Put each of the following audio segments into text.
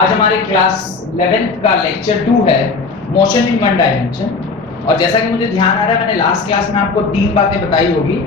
आज हमारे class 11th का लेक्चर 2 है मोशन इन वन डायमेंशन। और जैसा कि मुझे ध्यान आ रहा है, मैंने लास्ट क्लास में आपको 3 बातें बताई होगी।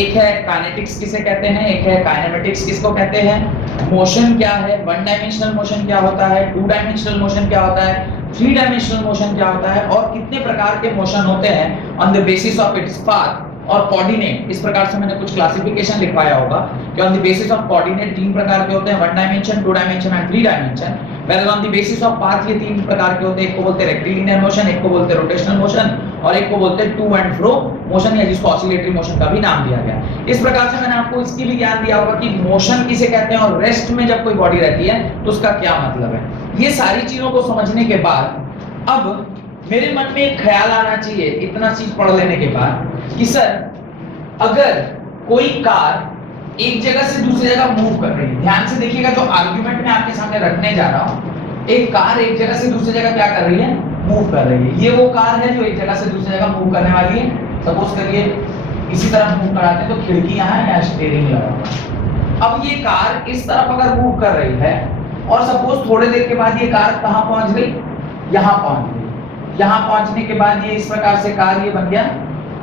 एक है काइनेटिक्स किसे कहते हैं, एक है काइनेमेटिक्स किसको कहते हैं, मोशन क्या है, वन डायमेंशनल मोशन क्या होता है, टू डायमेंशनल मोशन क्या होता है, थ्री डायमेंशनल मोशन क्या होता है, और कितने प्रकार के मोशन होते हैं on the basis of its path और कोऑर्डिनेट। इस प्रकार से मैंने कुछ क्लासिफिकेशन लिखवाया होगा कि on the basis of coordinate 3 प्रकार के होते हैं, one dimension, two dimension and three dimension. Where on the basis of path ये 3 प्रकार के होते हैं, एक को बोलते हैं रेक्टिलिनियर मोशन, एक को बोलते हैं रोटेशनल मोशन और एक को बोलते हैं टू एंड फ्रो मोशन, या जिसको ऑसिलेटरी मोशन का भी नाम दिया गया। इस प्रकार से मैंने आपको इसकी भी ज्ञान दिया होगा कि मोशन किसे कहते हैं और रेस्ट में जब कोई बॉडी रहती है तो उसका क्या मतलब है। ये सारी चीजों को समझने के बाद अब मेरे मन में एक ख्याल आना चाहिए इतना चीज पढ़ लेने के बाद कि सर अगर कोई कार एक जगह से दूसरी जगह मूव कर रही है, ध्यान से देखिएगा जो आर्गुमेंट मैं आपके सामने रखने जा रहा हूं, एक कार एक जगह से दूसरी जगह क्या कर रही है, मूव कर रही है। ये वो कार है जो एक जगह से दूसरी जगह मूव करने वाली है। सपोज करिए इसी तरफ मूव कराते हैं तो खिड़की यहाँ है या स्टीयरिंग लगा हुआ। अब ये कार इस तरफ अगर मूव कर रही है और सपोज थोड़ी देर के बाद ये कार कहाँ पहुंच गई, यहाँ पहुंच गई। यहाँ पहुंचने के बाद ये इस प्रकार से कार ये बन गया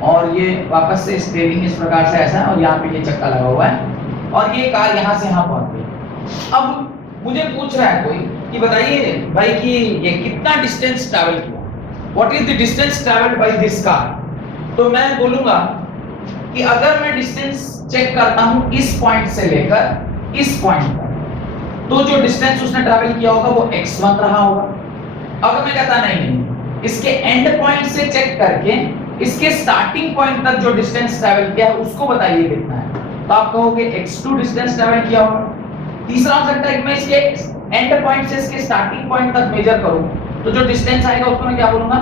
और ये वापस से स्टीयरिंग इस प्रकार से ऐसा, और यहाँ पे ये चक्का लगा हुआ है और ये कार यहाँ से यहाँ पहुंच गई। अब मुझे पूछ रहा है कोई कि बताइए भाई कि ये कितना डिस्टेंस ट्रैवल किया, what is the distance travelled by this car. तो मैं बोलूंगा कि अगर मैं डिस्टेंस चेक करता हूं इस पॉइंट से लेकर इस पॉइंट तक, तो जो डिस्टेंस उसने ट्रैवल किया होगा वो x1 रहा होगा। अगर मैं कहता नहीं, इसके एंड पॉइंट से चेक करके इसके स्टार्टिंग पॉइंट तक जो डिस्टेंस ट्रैवल किया है उसको बताइए कितना है, तो आप कहोगे x2 डिस्टेंस ट्रैवल किया होगा। तीसरा हो सकता है कि मैं इसके एंड पॉइंट से इसके स्टार्टिंग पॉइंट तक मेजर करूं, तो जो डिस्टेंस आएगा उसको मैं क्या बोलूंगा,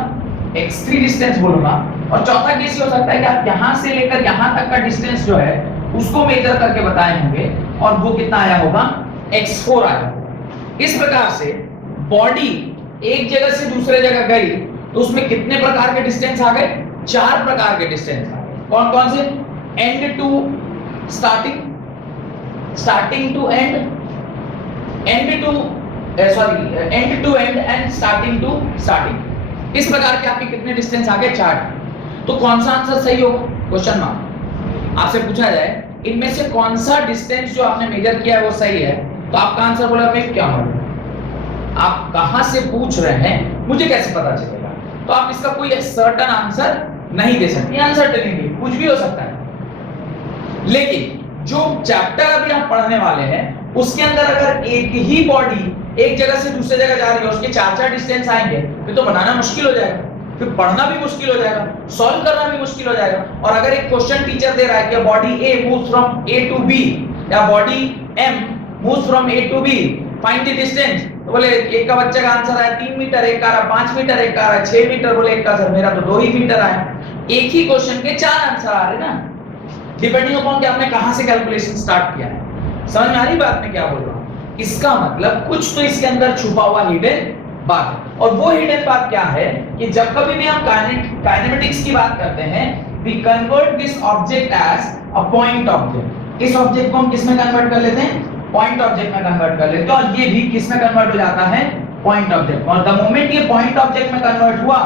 x3 डिस्टेंस बोलूंगा। और चौथा केस ये हो सकता है कि आप यहां से लेकर यहां तक का डिस्टेंस जो है उसको मेजर करके बताए होंगे और वो कितना आया होगा, x4 आया होगा। इस प्रकार से बॉडी एक जगह से दूसरे जगह गई तो उसमें कितने प्रकार के डिस्टेंस आ गए, 4 प्रकार के डिस्टेंस आ गए। कौन कौन से, end to starting, starting to end, end to end to end end starting to starting. इस प्रकार के आपके कितने डिस्टेंस आ गए, 4। तो कौन सा आंसर सही होगा, क्वेश्चन मार्क। आपसे पूछा जाए इनमें से कौन सा डिस्टेंस जो आपने मेजर किया है वो सही है, तो आपका आंसर बोला मैं क्या मालूम, आप कहां से पूछ रहे हैं मुझे कैसे पता चलेगा। तो आप इसका कोई सर्टेन आंसर नहीं दे सकते, अनसर्टेनिटी कुछ भी हो सकता है। लेकिन जो चैप्टर अभी हम पढ़ने वाले हैं उसके अंदर अगर एक ही बॉडी एक जगह से दूसरी जगह जा रही है, उसके 4-4 डिस्टेंस आएंगे, फिर तो बनाना मुश्किल हो जाएगा, फिर पढ़ना भी मुश्किल हो जाएगा, सॉल्व करना भी मुश्किल हो जाएगा। और अगर एक क्वेश्चन टीचर दे रहा है कि body A moves from A to B या body M moves from A to B, find the distance, तो बोले एक का बच्चे का आंसर आया 3 मीटर, एक का 5 मीटर, एक का 6 मीटर, बोले एक का सर मेरा तो 2 ही मीटर आया। एक ही क्वेश्चन के 4 आंसर आ रहे ना, डिपेंडिंग अपॉन कि आपने कहां से कैलकुलेशन स्टार्ट किया है। समझ में आ रही बात मैं क्या बोल रहा हूं। इसका मतलब कुछ तो इसके अंदर छुपा हुआ हिडन बात है। और वो हिडन बात क्या है कि जब कभी भी हम काइनेमेटिक्स की बात करते हैं, we convert this object as a point object. इस ऑब्जेक्ट को हम किस में कन्वर्ट कर लेते हैं, पॉइंट ऑब्जेक्ट में कन्वर्ट कर लेते हैं, और ये भी किस में कन्वर्ट हो जाता है, पॉइंट ऑब्जेक्ट। और द मोमेंट ये पॉइंट ऑब्जेक्ट में कन्वर्ट हुआ,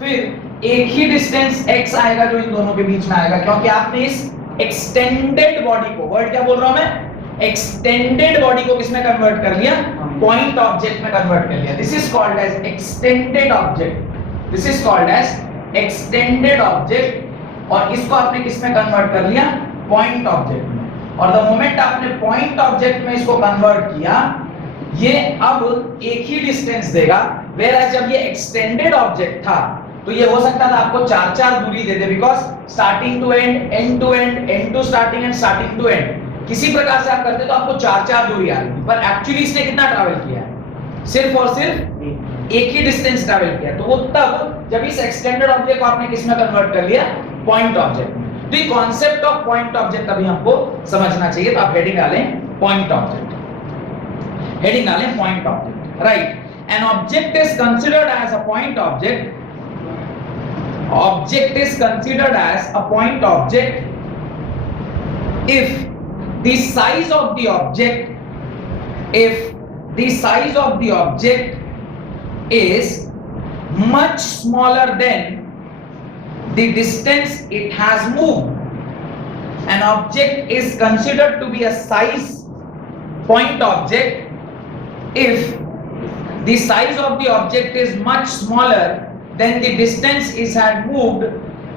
फिर एक ही डिस्टेंस x आएगा जो इन दोनों के बीच में आएगा, क्योंकि आपने इस एक्सटेंडेड बॉडी को, वर्ड क्या बोल रहा हूं मैं, एक्सटेंडेड बॉडी को किसमें कन्वर्ट कर लिया, पॉइंट ऑब्जेक्ट में कन्वर्ट कर लिया। This is called as extended object, this is called as extended object. और इसको आपने किसमें कन्वर्ट कर लिया, पॉइंट ऑब्जेक्ट में। और द मोमेंट आपने पॉइंट ऑब्जेक्ट में इसको कन्वर्ट किया, ये अब एक ही डिस्टेंस देगा। वेयर जब ये एक्सटेंडेड ऑब्जेक्ट था तो ये हो सकता था आपको 4-4 दूरी दे दे, because starting to end, end to end, end to starting end starting to end, किसी प्रकार से आप करते तो आपको 4-4 दूरी आ रही थी। पर एक्चुअली इसने कितना ट्रैवल किया है, सिर्फ और सिर्फ एक ही डिस्टेंस ट्रैवल किया। तो वो तब जब इस एक्सटेंडेड ऑब्जेक्ट को आपने किसमें कन्वर्ट कर लिया, पॉइंट ऑब्जेक्ट में। तो ये कॉन्सेप्ट ऑफ पॉइंट ऑब्जेक्ट अभी हमको समझना चाहिए। तो आप हेडिंग डालें पॉइंट ऑब्जेक्ट, हेडिंग डालें point object, right. An object is considered as a point object, object is considered as a point object if the size of the object, if the size of the object is much smaller than the distance it has moved. An object is considered to be a size point object if the size of the object is much smaller than the distance it had moved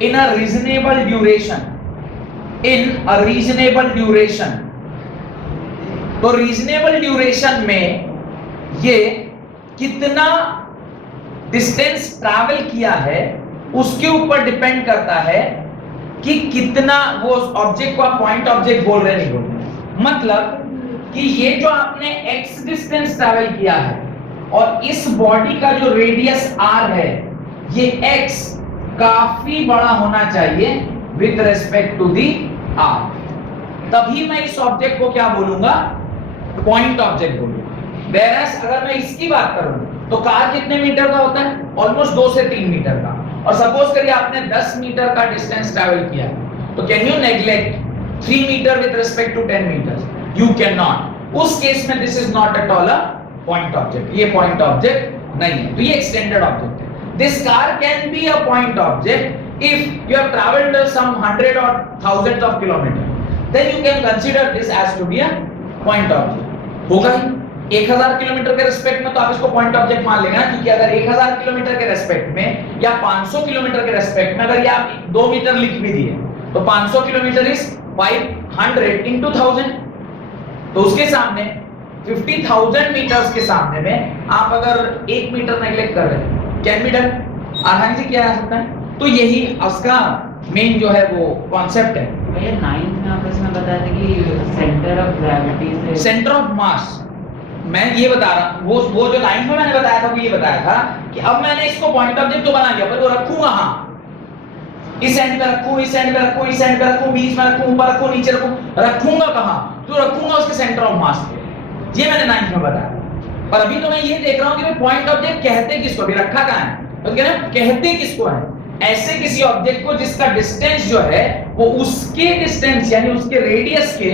in a reasonable duration. In a reasonable duration. तो reasonable duration में ये कितना distance travel किया है उसके ऊपर depend करता है कि कितना वो ऑब्जेक्ट को आप पॉइंट ऑब्जेक्ट बोल रहे नहीं बोल रहे। मतलब कि ये जो आपने x डिस्टेंस ट्रैवल किया है और इस बॉडी का जो रेडियस r है ये x काफी बड़ा होना चाहिए with respect to the r, तभी मैं इस ऑब्जेक्ट को क्या बोलूंगा, पॉइंट ऑब्जेक्ट बोलूंगा। वेयरएज अगर मैं इसकी बात करूं तो कार कितने मीटर का होता है, ऑलमोस्ट 2 से 3 मीटर का, और सपोज करिए आपने 10 मीटर का डिस्टेंस ट्रैवल किया है तो can you neglect 3 metre with respect to 10 metre? You cannot. उस केस में this is not at all a point object, ये पॉइंट ऑब्जेक्ट नहीं है, तो ये एक्सटेंडेड ऑब्जेक्ट है। This car can be a point object if you have travelled some 100 or thousands of kilometers, then you can consider this as to be a point object। होगा ही 1000 kilometre के respect में तो आप इसको point object मान लेंगे ना, क्योंकि अगर 1000 किलोमीटर के रेस्पेक्ट में या 500 किलोमीटर के रेस्पेक्ट में अगर ये आप 2 मीटर लिख भी दिए तो 500 किलोमीटर इज 500 into 1000, तो उसके सामने 50,000 मीटर्स के सामने में आप अगर 1 मीटर नेग्लेक्ट कर रहे हैं, कैन बी डन, आसानी से किया जा सकता है। तो यही उसका मेन जो है वो कॉन्सेप्ट है। भैया 9th में आप इसमें बताया था कि सेंटर ऑफ ग्रेविटी से सेंटर ऑफ मास, मैं ये बता रहा हूं, वो जो 9th में मैंने बताया था वो ये बताया था कि अब मैंने इसको पॉइंट ऑब्जेक्ट तो बना लिया, पर वो रखूं कहां, इस एंड पे रखूं, इस एंड पे रखूं, इस एंड पे रखूं, बीच में रखूं, ऊपर रखूं, नीचे रखूं, रखूंगा कहां, तो रखूंगा उसके सेंटर ऑफ मास पे। ये मैंने 9th में बताया। पर अभी तो मैं ये देख रहा हूं कि पॉइंट ऑब्जेक्ट कहते किसको, भी रखा कहां है, तो कह रहे हैं कहते किसको है, ऐसे किसी ऑब्जेक्ट को जिसका डिस्टेंस जो है वो उसके डिस्टेंस यानी उसके रेडियस के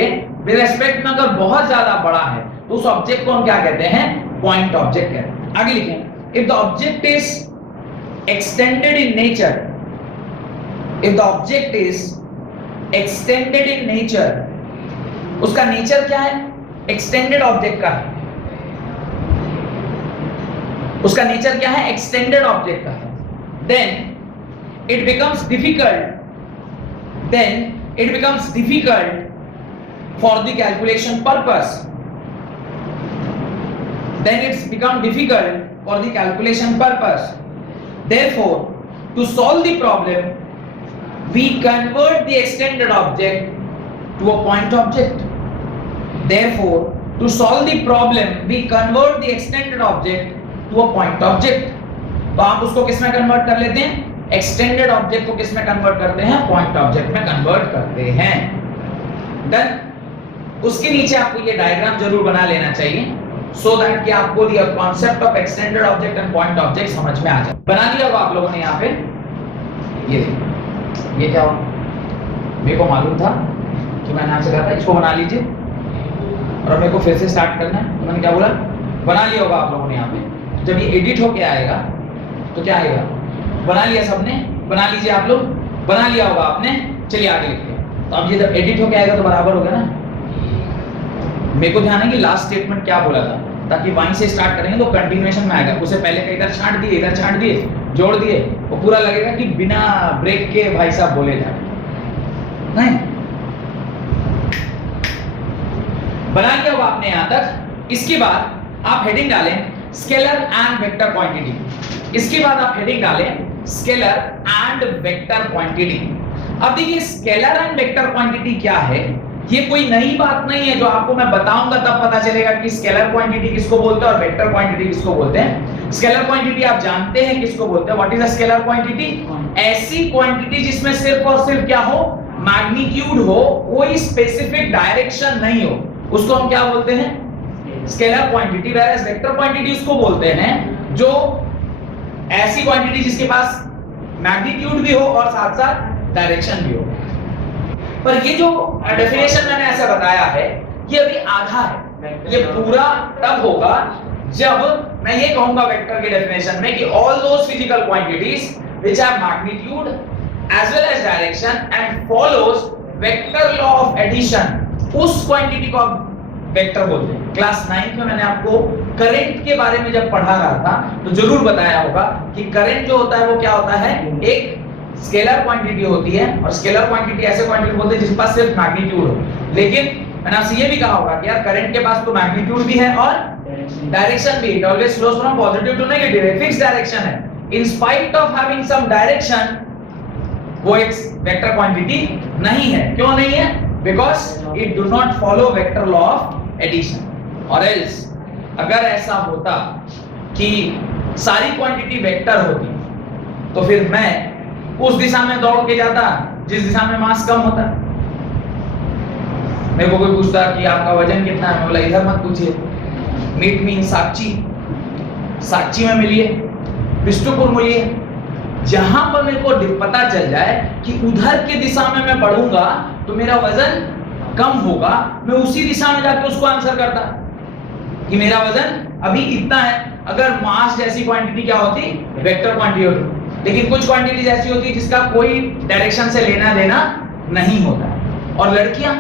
विद रिस्पेक्ट में अगर बहुत ज्यादा बड़ा है तो उस ऑब्जेक्ट को हम क्या कहते हैं, पॉइंट ऑब्जेक्ट कहते हैं। आगे लिखें, if the object is extended in nature, if the object is extended in nature, उसका नेचर क्या है, एक्सटेंडेड ऑब्जेक्ट का है, उसका नेचर क्या है, एक्सटेंडेड ऑब्जेक्ट का है, then it becomes difficult for the calculation purpose, then it's become difficult for the calculation purpose. Therefore, to solve the problem we convert the extended object to a point object. Therefore, to solve the problem we convert the extended object to a point object. तो आप उसको किस में convert कर लेते हैं, extended object को किस में कन्वर्ट करते हैं, पॉइंट ऑब्जेक्ट में कन्वर्ट करते हैं। डन। उसके नीचे आपको ये डायग्राम जरूर बना लेना चाहिए सो दैट कि आपको the concept of extended object and point object समझ में आ जाए। बना लिया होगा आप लोगों ने यहाँ पे, ये क्या हुआ, मेरे को मालूम था कि मैंने आपसे कहा था इसको बना लीजिए और मेरे को फिर से स्टार्ट करना है, मैंने क्या बोला, बना लिया होगा आप लोगों ने यहाँ पे। जब ये एडिट होके आएगा तो क्या आएगा, बना लिया सबने, बना लीजिए आप लोग, बना लिया होगा आपने। चलिए आगे लिखते हैं। तो अब ये जब एडिट होके आएगा तो बराबर होगा ना। मेरे को ध्यान है कि लास्ट स्टेटमेंट क्या बोला था, ताकि वहीं से स्टार्ट करेंगे तो कंटिन्यूएशन में आएगा। उसे पहले का इधर छांट दिए, इधर छांट दिए, जोड़ दिए, वो पूरा लगेगा कि बिना ब्रेक के भाई साहब बोले जा रहे नहीं। बना लिया होगा आपने यहां तक। इसके बाद आप हेडिंग डालें स्केलर एंड वेक्टर क्वांटिटी। इसके बाद आप हेडिंग डालें स्केलर एंड वेक्टर क्वांटिटी। अब देखिए स्केलर एंड वेक्टर क्वांटिटी क्या है, ये कोई नई बात नहीं है, जो आपको मैं बताऊंगा तब पता चलेगा कि स्केलर क्वांटिटी किसको बोलते हैं और वेक्टर क्वांटिटी किसको बोलते हैं। स्केलर क्वांटिटी आप जानते हैं किसको बोलते हैं, what is a scalar quantity, ऐसी क्वांटिटी जिसमें सिर्फ और सिर्फ क्या हो, मैग्नीट्यूड हो, कोई स्पेसिफिक डायरेक्शन नहीं हो, उसको हम क्या बोलते हैं, scalar quantity. Whereas vector quantity उसको बोलते हैं जो ऐसी क्वांटिटी जिसके पास मैग्नीट्यूड भी हो और साथ साथ डायरेक्शन भी हो। पर ये जो डेफिनेशन मैंने ऐसा बताया है ये अभी आधा है, ये पूरा तब होगा जब मैं ये कहूंगा वेक्टर के डेफिनेशन में कि all those physical quantities which have magnitude as well as direction and follows vector law of addition, उस क्वांटिटी को आप वेक्टर बोलते हैं। क्लास 9 में मैंने आपको करंट के बारे में जब पढ़ा रहा था तो जरूर बताया होगा कि करंट जो होता है वो क्या होता है, एक स्केलर क्वांटिटी होती है, और स्केलर क्वांटिटी ऐसे क्वांटिटी बोलते हैं जिसके पास सिर्फ मैग्नीट्यूड हो। लेकिन मैंने आपसे ये भी कहा होगा कि यार करंट के पास तो मैग्नीट्यूड भी है और डायरेक्शन भी, it always flows from positive to negative, एक फिक्स डायरेक्शन है। In spite of having some direction वो एक वेक्टर क्वांटिटी नहीं है। क्यों नहीं है? Because it do not follow vector law of addition. और एल्स अगर ऐसा होता कि सारी क्वांटिटी वेक्टर होती तो फिर मैं उस दिशा में दौड़ के जाता जिस दिशा में मास कम होता। मेरे को कोई पूछता कि आपका वजन कितना है, मैं बोला इधर मत पूछिए, मीट मी इन साक्षी, साक्षी में मिलिए, विष्णुपुर मिलिए, जहां पर मेरे को पता चल जाए कि उधर के दिशा में मैं बढ़ूंगा तो मेरा वजन कम होगा, मैं उसी दिशा में जाके उसको आंसर करता कि मेरा वजन अभी इतना है। अगर मास जैसी क्वांटिटी क्या होती, वेक्टर क्वांटिटी होती, लेकिन कुछ क्वांटिटीज ऐसी होती है जिसका कोई डायरेक्शन से लेना देना नहीं होता। और लड़कियां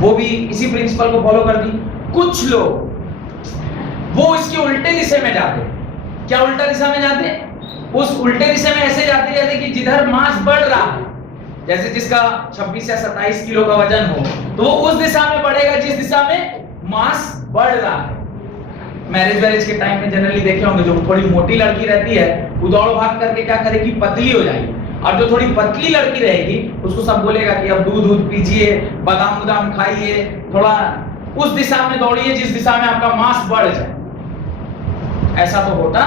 वो भी इसी प्रिंसिपल को फॉलो करती। कुछ लोग वो इसके उल्टे दिशा में जाते। क्या उल्टा दिशा में जाते? उस उल्टे दिशा में ऐसे जाते जैसे कि जिधर मास बढ़ रहा है, जैसे जिसका 26 या 27 किलो का वजन हो तो वो उस दिशा में बढ़ेगा जिस दिशा में मास बढ़ रहा है। मैरिज के टाइम में जनरली देखे होंगे जो थोड़ी मोटी लड़की रहती है वो दौड़ भाग करके क्या करेगी, पतली हो जाएगी, और जो थोड़ी पतली लड़की रहेगी उसको सब बोलेगा कि अब दूध पीजिए, बादाम खाइए, थोड़ा उस दिशा में दौड़िए जिस दिशा में आपका मास बढ़ जाए। ऐसा तो होता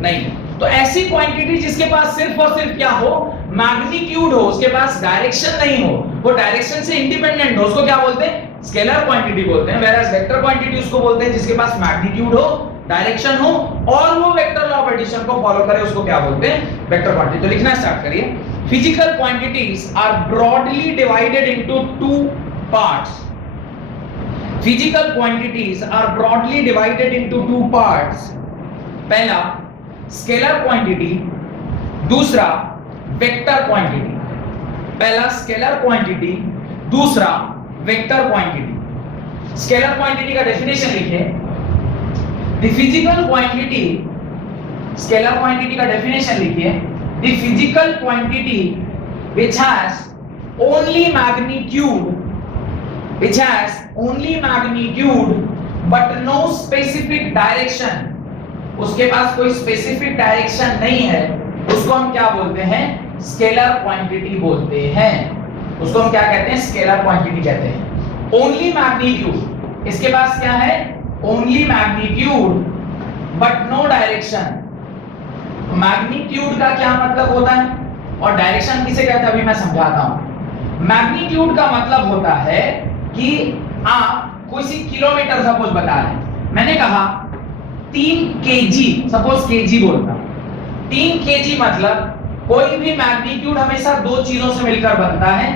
नहीं। तो ऐसी क्वांटिटी जिसके पास सिर्फ और सिर्फ क्या हो, मैग्नीट्यूड हो, उसके पास डायरेक्शन नहीं हो, वो डायरेक्शन से इंडिपेंडेंट हो, उसको क्या बोलते हैं, स्केलर क्वांटिटी बोलते हैं। वेयरएज वेक्टर क्वांटिटी उसको बोलते हैं जिसके पास मैग्नीट्यूड हो, डायरेक्शन हो और वो वेक्टर लॉ ऑफ एडिशन को फॉलो करे, उसको क्या बोलते हैं, वेक्टर क्वांटिटी। तो लिखना स्टार्ट करिए। Physical quantities are broadly divided into two parts. Physical quantities are broadly divided into two parts. पहला स्केलर क्वांटिटी, दूसरा वेक्टर क्वांटिटी। पहला स्केलर क्वांटिटी, दूसरा वेक्टर क्वांटिटी। स्केलर क्वांटिटी का डेफिनेशन लिखिए। The physical quantity, scalar quantity का definition लिखिए। The physical quantity which has only magnitude but no specific direction, उसके पास कोई स्पेसिफिक डायरेक्शन नहीं है, उसको हम क्या बोलते हैं, स्केलर क्वांटिटी बोलते हैं। उसको हम क्या कहते हैं, स्केलर क्वांटिटी कहते हैं। ओनली मैग्नीट्यूड, इसके पास क्या है, only magnitude but no direction. Magnitude का क्या मतलब होता है और डायरेक्शन किसे कहते हैं, अभी मैं समझाता हूं। मैग्नीट्यूड का मतलब होता है कि आप कोई सी किलोमीटर सपोज बता रहे, मैंने कहा 3 केजी, सपोज केजी बोलता हूं, 3 केजी मतलब कोई भी मैग्नीट्यूड हमेशा दो चीजों से मिलकर बनता है।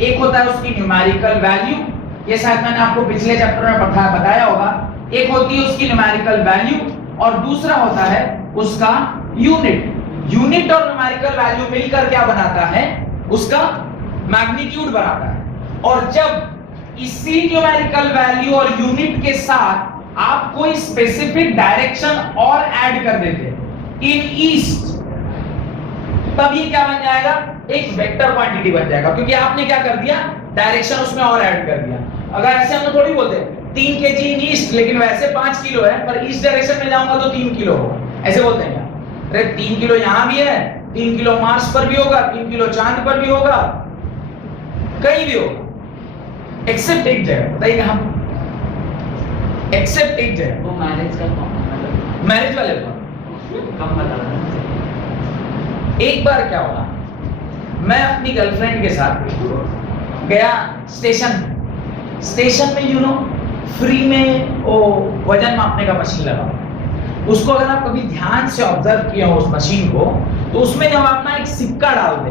एक होता है उसकी न्यूमेरिकल वैल्यू, ये शायद मैंने आपको पिछले चैप्टर में बताया होगा। एक होती है उसकी न्यूमेरिकल वैल्यू और दूसरा होता है उसका यूनिट। यूनिट और न्यूमेरिकल वैल्यू मिलकर क्या बनाता है, उसका मैग्नीट्यूड बनाता है। और जब इसी न्यूमेरिकल वैल्यू और यूनिट के साथ आप कोई स्पेसिफिक डायरेक्शन और ऐड कर देते इन ईस्ट, तब ये क्या बन जाएगा, एक वेक्टर क्वांटिटी बन जाएगा, क्योंकि आपने क्या कर दिया, डायरेक्शन उसमें और ऐड कर दिया। अगर ऐसे हम थोड़ी बोलते 3 केजी इन ईस्ट, लेकिन वैसे 5 किलो है, पर ईस्ट डायरेक्शन में जाऊंगा तो 3 किलो होगा, ऐसे बोलते हैं क्या? अरे 3 किलो यहां भी है, 3 किलो मार्स पर भी होगा, 3 किलो चांद पर भी होगा, कहीं भी होगा, एक्सेप्ट एक जगह। बताइए कहां? एक्सेप्ट एक जगह। वो मैरिज का मतलब मैरिज वाले पर कम बता रहा है। एक बार क्या हुआ, मैं अपनी गर्लफ्रेंड के साथ गया स्टेशन में, यू नो फ्री में वो वजन मापने का मशीन लगा। उसको अगर आप कभी ध्यान से ऑब्जर्व किए हो उस मशीन को, तो उसमें जब आप ना एक सिक्का डाल दे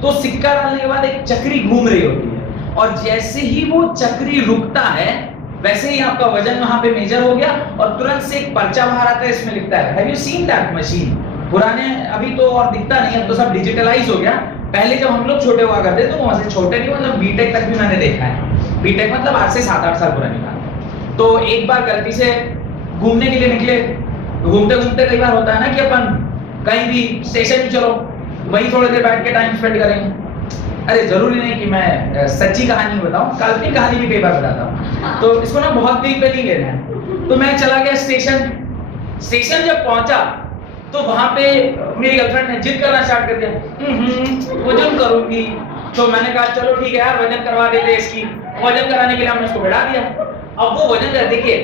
तो सिक्का डालने के बाद एक चक्री घूम रही होती है, और जैसे ही वो चक्री रुकता है वैसे ही आपका वजन वहां पे मेजर हो गया और तुरंत से एक पर्चा बाहर आता है, इसमें लिखता है have you seen that machine. पुराने अभी तो और दिखता नहीं, अब तो सब डिजिटलाइज हो गया। पहले जब हम लोग छोटे हुआ करते तो वहां से छोटे नहीं, मतलब बीटेक तक भी मैंने देखा है। बीटेक मतलब आज से 7-8 साल पुरानी बात। तो एक बार गलती से घूमने के लिए निकले, घूमते घूमते कई बार होता है ना कि अपन कहीं भी स्टेशन में चलो, वहीं थोड़ी देर बैठ के टाइम स्पेंड करेंगे। अरे जरूरी नहीं कि मैं सच्ची कहानी बताऊं, काल्पनिक कहानी भी कई बार बताता हूं, तो इसको ना बहुत दिल पे नहीं लेना है। तो मैं चला गया स्टेशन। स्टेशन जब पहुंचा तो वहां पे मेरी गर्लफ्रेंड ने जिद करना स्टार्ट कर दिया, वजन करूंगी। तो मैंने कहा चलो ठीक है यार, वजन करवा देते इसकी। वजन कराने के लिए हमने उसको बैठा दिया। अब वो वजन कर, देखिए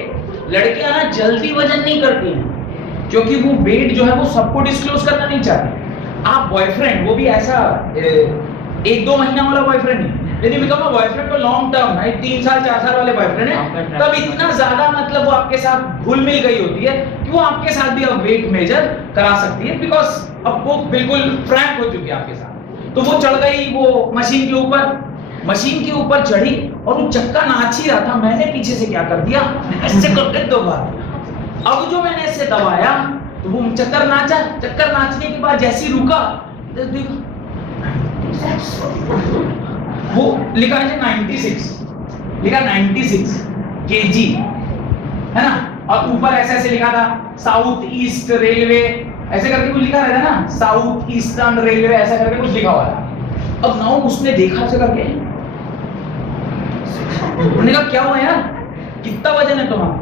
लड़कियां ना जल्दी वजन नहीं करती हैं, क्योंकि वो वेट जो है वो सबको डिस्क्लोज करना नहीं चाहती। आप बॉयफ्रेंड, वो भी ऐसा 1-2 महीना वाला बॉयफ्रेंड नहीं, यदि बिकम अ बॉयफ्रेंड तो लॉन्ग टर्म है, 3 साल 4 साल वाले बॉयफ्रेंड है, तब इतना ज्यादा मतलब वो आपके साथ घुल मिल गई होती है कि वो आपके साथ भी अब वेट मेजर करा सकती है, बिकॉज अब वो बिल्कुल फ्रैंक हो चुकी है आपके साथ। तो वो चढ़ गई वो मशीन के ऊपर। मशीन के ऊपर चढ़ी और वो चक्का नाच ही रहा था। मैंने पीछे से क्या कर दिया, ऐसे करके दबा। अब जो मैंने ऐसे दबाया तो वो चक्कर नाचा। चक्कर नाचने के बाद जैसे ही रुका, वो लिखा है 96, लिखा 96 केजी, है ना। और ऊपर ऐसे ऐसे लिखा था साउथ ईस्ट रेलवे, ऐसे करके कुछ लिखा रहता है ना, साउथ ईस्टर्न रेलवे, ऐसा करके कुछ लिखा हुआ था। अब नाउ उसने देखा ऐसे करके, उन्होंने कहा क्या हुआ यार, कितना वजन है तुम्हारा?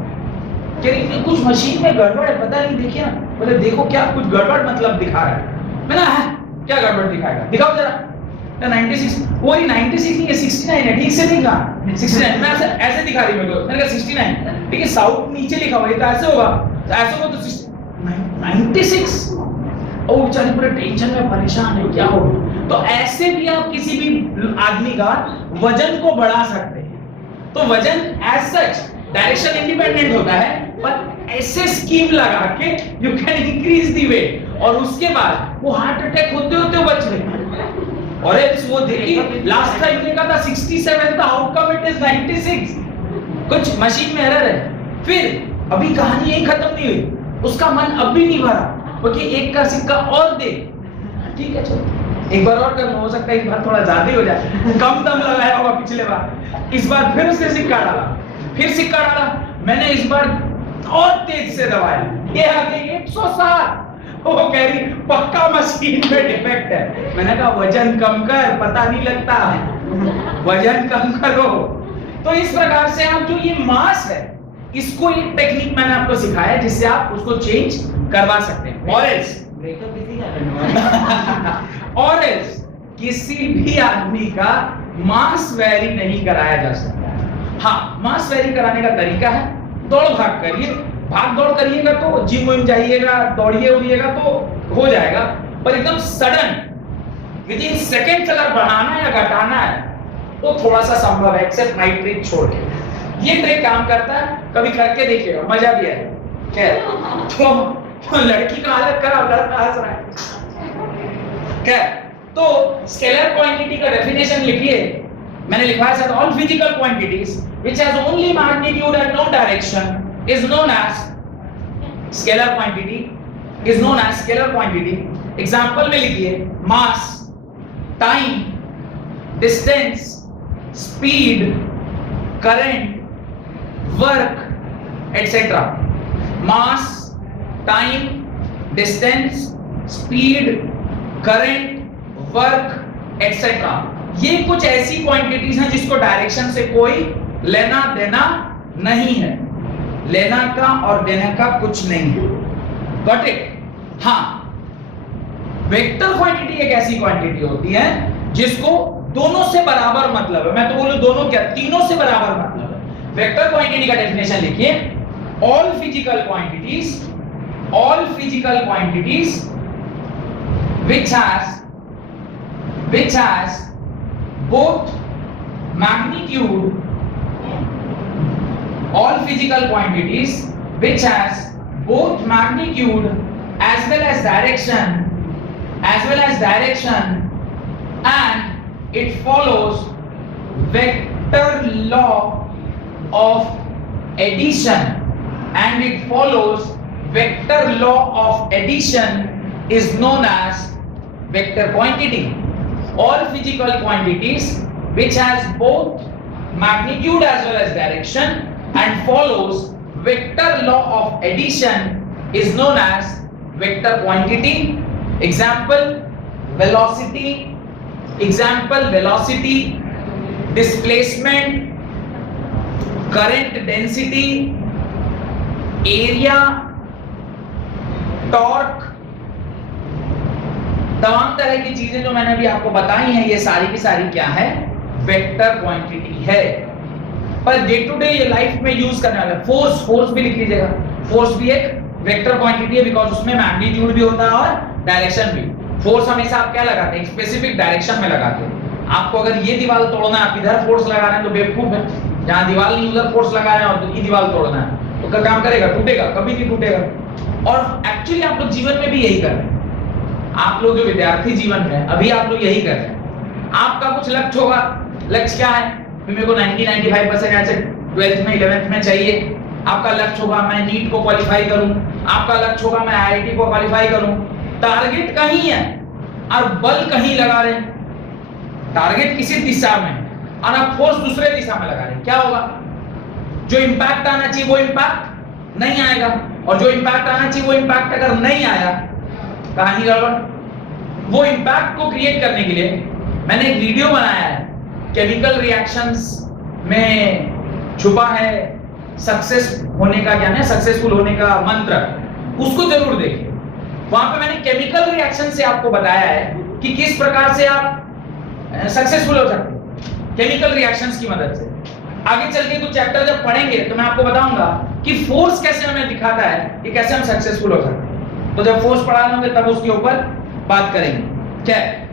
कह रही कुछ मशीन में गड़बड़ है, पता नहीं, देखिए ना। बोले देखो क्या कुछ गड़बड़ मतलब दिखा रहा है। मैंने है क्या गड़बड़ दिखाएगा, दिखाओ जरा। 96, वो ही 96 नहीं है, 69 है। ठीक से नहीं कहा 69, मैं ऐसे दिखा रही मेरे को, मैंने कहा 69, ठीक है साउथ नीचे लिखा हुआ है तो ऐसे होगा, तो ऐसे होगा तो 96। और बेचारी पूरे टेंशन में परेशान है, क्या हो। तो ऐसे भी आप किसी भी आदमी का वजन को बढ़ा सकते हैं। तो वजन एज सच डायरेक्शन इंडिपेंडेंट होता है, पर ऐसे स्कीम लगा के you can increase the weight, और उसके बाद वो हार्ट अटैक होते होते बच गए। और वो देखिए लास्ट टाइम देखा था 67 था, आउटकम इट इज 96। कुछ मशीन में एरर है। फिर अभी कहानी यही खत्म नहीं हुई, उसका मन अब भी नहीं भरा, क्योंकि एक का सिक्का और दे। ठीक है चलो एक बार और कर लो, हो सकता है इस बार थोड़ा ज्यादा ही हो जाए, कम दम लगाया होगा पिछले बार। इस बार फिर उसने सिक्का डाला, फिर सिक्का डाला, मैंने इस बार और तेज से दबाया, ये आ गई 107। वो कह रही पक्का मशीन में डिफेक्ट है। मैंने कहा वजन कम कर, पता नहीं लगता, वजन कम करो। तो इस प्रकार से आप जो ये मास है, इसको एक टेक्निक मैंने आपको सिखाया है जिससे आप उसको चेंज करवा सकते हैं। और एल्स ब्रेकअप किसी का करना और एल्स किसी भी आदमी का मास वेरी नहीं कराया जा सकता। हाँ, मास वेरी कराने का तरीका है, दौड़ भाग करिए। भाग दौड़ करिएगा तो जिम विम जाइएगा, दौड़िए उड़िएगा तो हो जाएगा, पर एकदम सडन विद इन सेकंड्स अगर बढ़ाना या घटाना है तो थोड़ा सा संभव है, एक्सेप्ट माय ट्रिक छोड़ के। ये ट्रिक काम करता है, कभी करके देखिएगा, मजा भी है। क्या तो लड़की का हालत खराब, लड़का हंस रहा है। क्या तो स्केलर क्वांटिटी का डेफिनेशन लिखिए, मैंने लिखा है sir all physical quantities which has only magnitude and no direction is known as scalar quantity, is known as scalar quantity। Example में लिखिए mass, time, distance, speed, current, work, etc। mass, time, distance, speed, current, work, etc। ये कुछ ऐसी quantities हैं जिसको direction से कोई लेना देना नहीं है, लेना का और देने का कुछ नहीं है। Got it? हाँ, वेक्टर क्वांटिटी एक ऐसी क्वांटिटी होती है जिसको दोनों से बराबर मतलब है। मैं तो बोलूं दोनों क्या, तीनों से बराबर मतलब है। वेक्टर क्वांटिटी का डेफिनेशन लिखिए, all physical quantities which has both magnitude, all physical quantities which has both magnitude as well as direction and it follows vector law of addition and it follows vector law of addition is known as vector quantity. All physical quantities which has both magnitude as well as direction and follows vector law of addition is known as vector quantity. Example velocity, displacement, current density, area, torque, तमाम तरह की चीजें जो मैंने अभी आपको बताई हैं, ये सारी की सारी क्या है? वेक्टर क्वांटिटी है। पर डे टू डे ये लाइफ में यूज करने वाले फोर्स भी लिख लीजिएगा। फोर्स भी एक वेक्टर क्वांटिटी है बिकॉज उसमें मैग्नीट्यूड भी होता है और डायरेक्शन भी। फोर्स हमेशा आप क्या लगाते हैं? स्पेसिफिक डायरेक्शन में लगाते हैं। आपको अगर ये दीवार तोड़ना है, आप इधर फोर्स लगा रहे हैं तो बेवकूफ है। जहां दीवार नहीं उधर फोर्स लगा रहे हैं और ये दीवार तोड़ना है तो काम करेगा? टूटेगा? कभी नहीं टूटेगा। और एक्चुअली आप लोग जीवन में भी यही कर रहे हैं। आप लोग जो विद्यार्थी जीवन में अभी आप लोग यही कर रहे हैं। आपका कुछ लक्ष्य होगा। लक्ष्य क्या है? मेरे को 90-95% ऐसे 12th में 11th में चाहिए। आपका लक्ष्य होगा मैं नीट को क्वालिफाई करूं। आपका लक्ष्य होगा मैं आईआईटी को क्वालिफाई करूं। टारगेट कहीं है और बल कहीं लगा रहे हैं। टारगेट किसी दिशा में और आप फोर्स दूसरे दिशा में लगा रहे हैं। क्या होगा? जो इंपैक्ट आना चाहिए वो इंपैक्ट नहीं आएगा और जो इंपैक्ट आना चाहिए वो इंपैक्ट अगर नहीं आया, कहानी गड़बड़। वो इंपैक्ट को क्रिएट करने के लिए मैंने एक वीडियो बनाया है। केमिकल रिएक्शंस में छुपा है सक्सेस होने का ज्ञान है, सक्सेसफुल होने का मंत्र। उसको जरूर देखिए। वहां पे मैंने केमिकल रिएक्शन से आपको बताया है कि किस प्रकार से आप सक्सेसफुल हो सकते हैं केमिकल रिएक्शंस की मदद से। आगे चल के कुछ चैप्टर जब पढ़ेंगे तो मैं आपको बताऊंगा कि फोर्स कैसे हमें दिखाता है कि कैसे हम सक्सेसफुल हो सकते हैं। तो जब फोर्स पढ़ा लेंगे तब उसके ऊपर बात करेंगे। क्या है?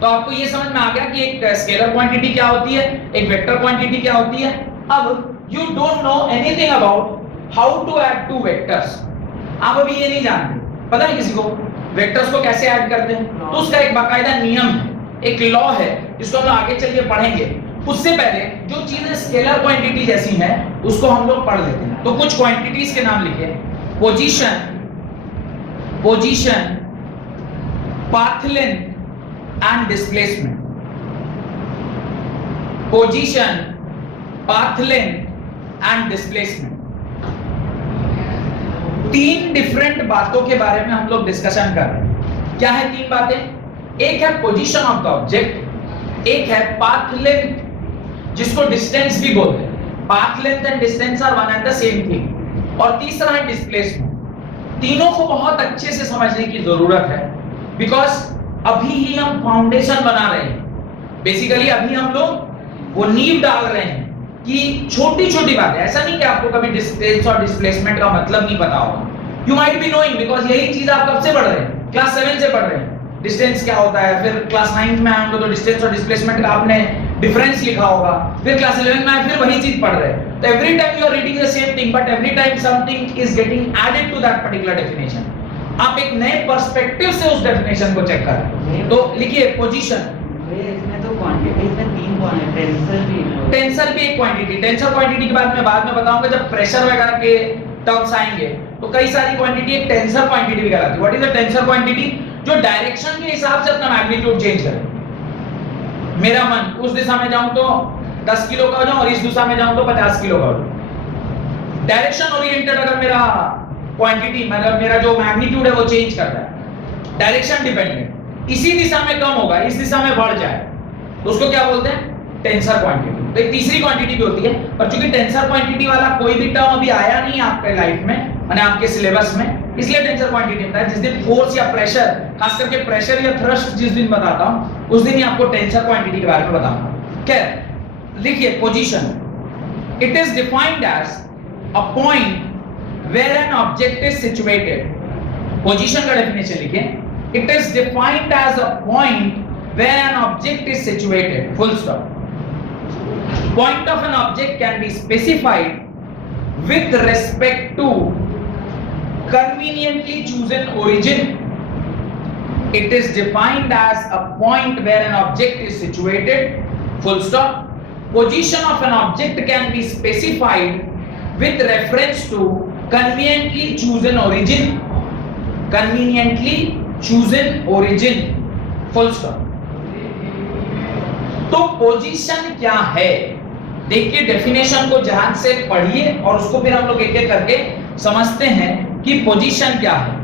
तो आपको ये समझ में आ गया कि एक स्केलर क्वांटिटी क्या होती है, एक वेक्टर क्वांटिटी क्या होती है। अब you don't know anything about how to add two vectors. आप अभी ये नहीं जानते, पता है किसी को वेक्टर्स को कैसे ऐड करते हैं? तो उसका एक बाकायदा नियम है, एक लॉ है जिसको हम आगे चल के पढ़ेंगे। उससे पहले जो चीजें स्केलर क्वांटिटी जैसी हैं उसको हम लोग पढ़ लेते हैं। तो कुछ क्वांटिटीज के नाम लिखे। Position, path length and displacement. Position, path length and displacement. तीन डिफरेंट बातों के बारे में हम लोग डिस्कशन कर रहे हैं। क्या है तीन बातें? एक है पोजीशन ऑफ द ऑब्जेक्ट, एक है पाथ लेंथ जिसको डिस्टेंस भी बोलते हैं। Path length and distance are one and the same thing. और तीसरा है डिस्प्लेसमेंट। तीनों को बहुत अच्छे से समझने की जरूरत है बिकॉज अभी ही हम फाउंडेशन बना रहे हैं। बेसिकली अभी हम लोग वो नींव डाल रहे हैं कि छोटी छोटी बातें। ऐसा नहीं कि आपको कभी डिस्टेंस और डिस्प्लेसमेंट का मतलब नहीं पता होगा। You might be knowing because यही चीज आप कब से पढ़ रहे हैं? क्लास 7 से पढ़ रहे हैं। डिस्टेंस क्या होता है, फिर क्लास 9 में आएंगे तो डिस्टेंस और डिस्प्लेसमेंट का आपने डिफरेंस लिखा होगा, फिर क्लास 11 में आए फिर वही चीज पढ़ रहे हैं। तो every time you are reading the same thing but every time something is getting added to that particular definition. आप एक नए पर्सपेक्टिव से उस डेफिनेशन को चेक करें। तो लिखिए पोजीशन। इसमें तो क्वांटिटीज में तीन टेंसर भी एक क्वांटिटी। टेंसर क्वांटिटी के बाद मैं बाद में बताऊंगा जब प्रेशर वगैरह के टर्म्स आएंगे तो कई सारी क्वांटिटी एक टेंसर क्वांटिटी भी कहलाती है। What is a tensor quantity? जो डायरेक्शन के हिसाब से अपना मैग्नीट्यूड चेंज करे। मेरा मन उस दिशा में जाऊं तो 10 किलो का हो जाऊं और इस दिशा में जाऊं तो 50 किलो का हो जाऊं। डायरेक्शन ओरिएंटेड अगर मेरा क्वांटिटी मतलब मेरा जो मैग्नीट्यूड है वो चेंज करता है। डायरेक्शन डिपेंडेंट, इसी दिशा में कम होगा इस दिशा में बढ़ जाए तो उसको क्या बोलते हैं? Tensor quantity. तो एक तीसरी क्वांटिटी भी होती है पर चूंकि टेंसर क्वांटिटी वाला कोई भी टर्म अभी आया नहीं आपके लाइफ में माने आपके सिलेबस में, इसलिए टेंसर क्वांटिटी होता है। जिस दिन फोर्स या प्रेशर, खास करके प्रेशर या थ्रस्ट जिस दिन बताता हूं उस दिन ही आपको टेंसर क्वांटिटी के बारे में बताऊंगा। क्या लिखिए? Position. It is defined as a point where an object is situated. Position का definition लिखें. It is defined as a point where an object is situated. Full stop. Point of an object can be specified with respect to conveniently chosen origin. It is defined as a point where an object is situated. Full stop. Position of an object can be specified with reference to conveniently chosen origin, conveniently chosen origin, full stop। तो position क्या है, देखिए definition को ध्यान से पढ़िए और उसको फिर हम लोग एक एक करके समझते हैं कि पोजीशन क्या है।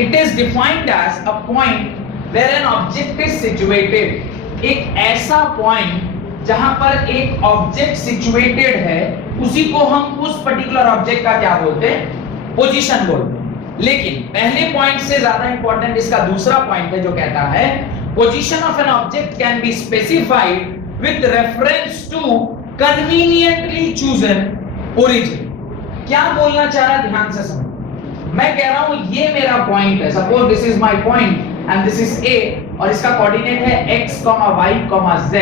It is defined as a point where an object is situated, एक ऐसा पॉइंट जहां पर एक ऑब्जेक्ट सिचुएटेड है, उसी को हम उस पर्टिकुलर ऑब्जेक्ट का क्या बोलते हैं, पोजीशन बोलते हैं। लेकिन पहले पॉइंट से ज्यादा इंपॉर्टेंट इसका दूसरा पॉइंट है जो कहता है position of an object can be specified with reference to conveniently chosen origin. क्या बोलना चाह रहा है ध्यान से समझ। मैं कह रहा हूं ये मेरा पॉइंट है, suppose this is my point and this is a, और इसका कोऑर्डिनेट है x, y, z,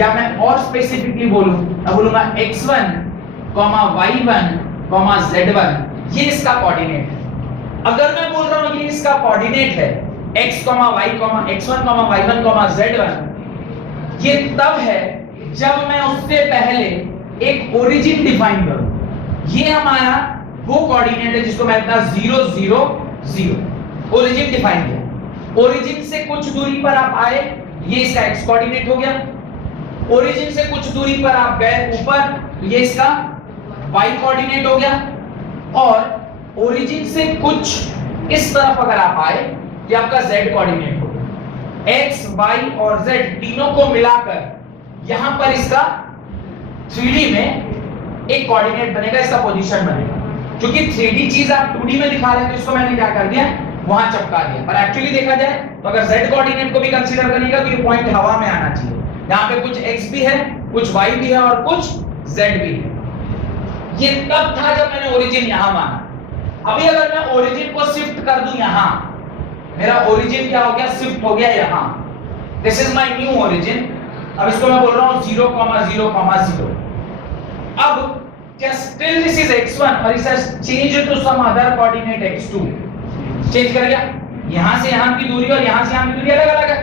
या मैं और स्पेसिफिकली बोलूं, मैं बोलूंगा x1, y1, z1, ये इसका कोऑर्डिनेट है। अगर मैं बोल रहा हूं ये इसका कोऑर्डिनेट है x, y, x1, y1, z1, ये तब है जब मैं उससे पहले एक ओरिजिन डिफाइन करूं। ये हमारा वो कोऑर्डिनेट है जिसको मैं इतना 0 0 0 ओरिजिन डिफाइन किया। ओरिजिन से कुछ दूरी पर आप आए, ये इसका x कोऑर्डिनेट हो गया। ओरिजिन से कुछ दूरी पर आप गए ऊपर, ये इसका y कोऑर्डिनेट हो गया। और ओरिजिन से कुछ इस तरफ अगर आप आए, ये आपका z कोऑर्डिनेट हो गया। x, y और z तीनों को मिलाकर यहां पर इसका 3D में एक कोऑर्डिनेट बनेगा, इसका पोजीशन बनेगा। क्योंकि 3D चीज आप 2D में दिखा रहे हैं तो इसको मैंने क्या कर दिया, वहां चिपका दिया। पर एक्चुअली देखा जाए तो अगर z कोऑर्डिनेट को भी कंसीडर करिएगा तो ये पॉइंट हवा में आना चाहिए। यहां पे कुछ x भी है, कुछ y भी है और कुछ z भी है। ये तब था जब मैंने ओरिजिन यहां माना। अभी अगर मैं ओरिजिन को शिफ्ट कर दूं यहां, मेरा ओरिजिन क्या हो गया, शिफ्ट हो गया यहां। This is my new origin. अब इसको मैं बोल रहा हूं 0, 0, 0। अब still this is x1 और इसे change to some other coordinate x2, change कर गया। यहां से यहां की दूरी और यहां से यहां की दूरी अलग अलग है,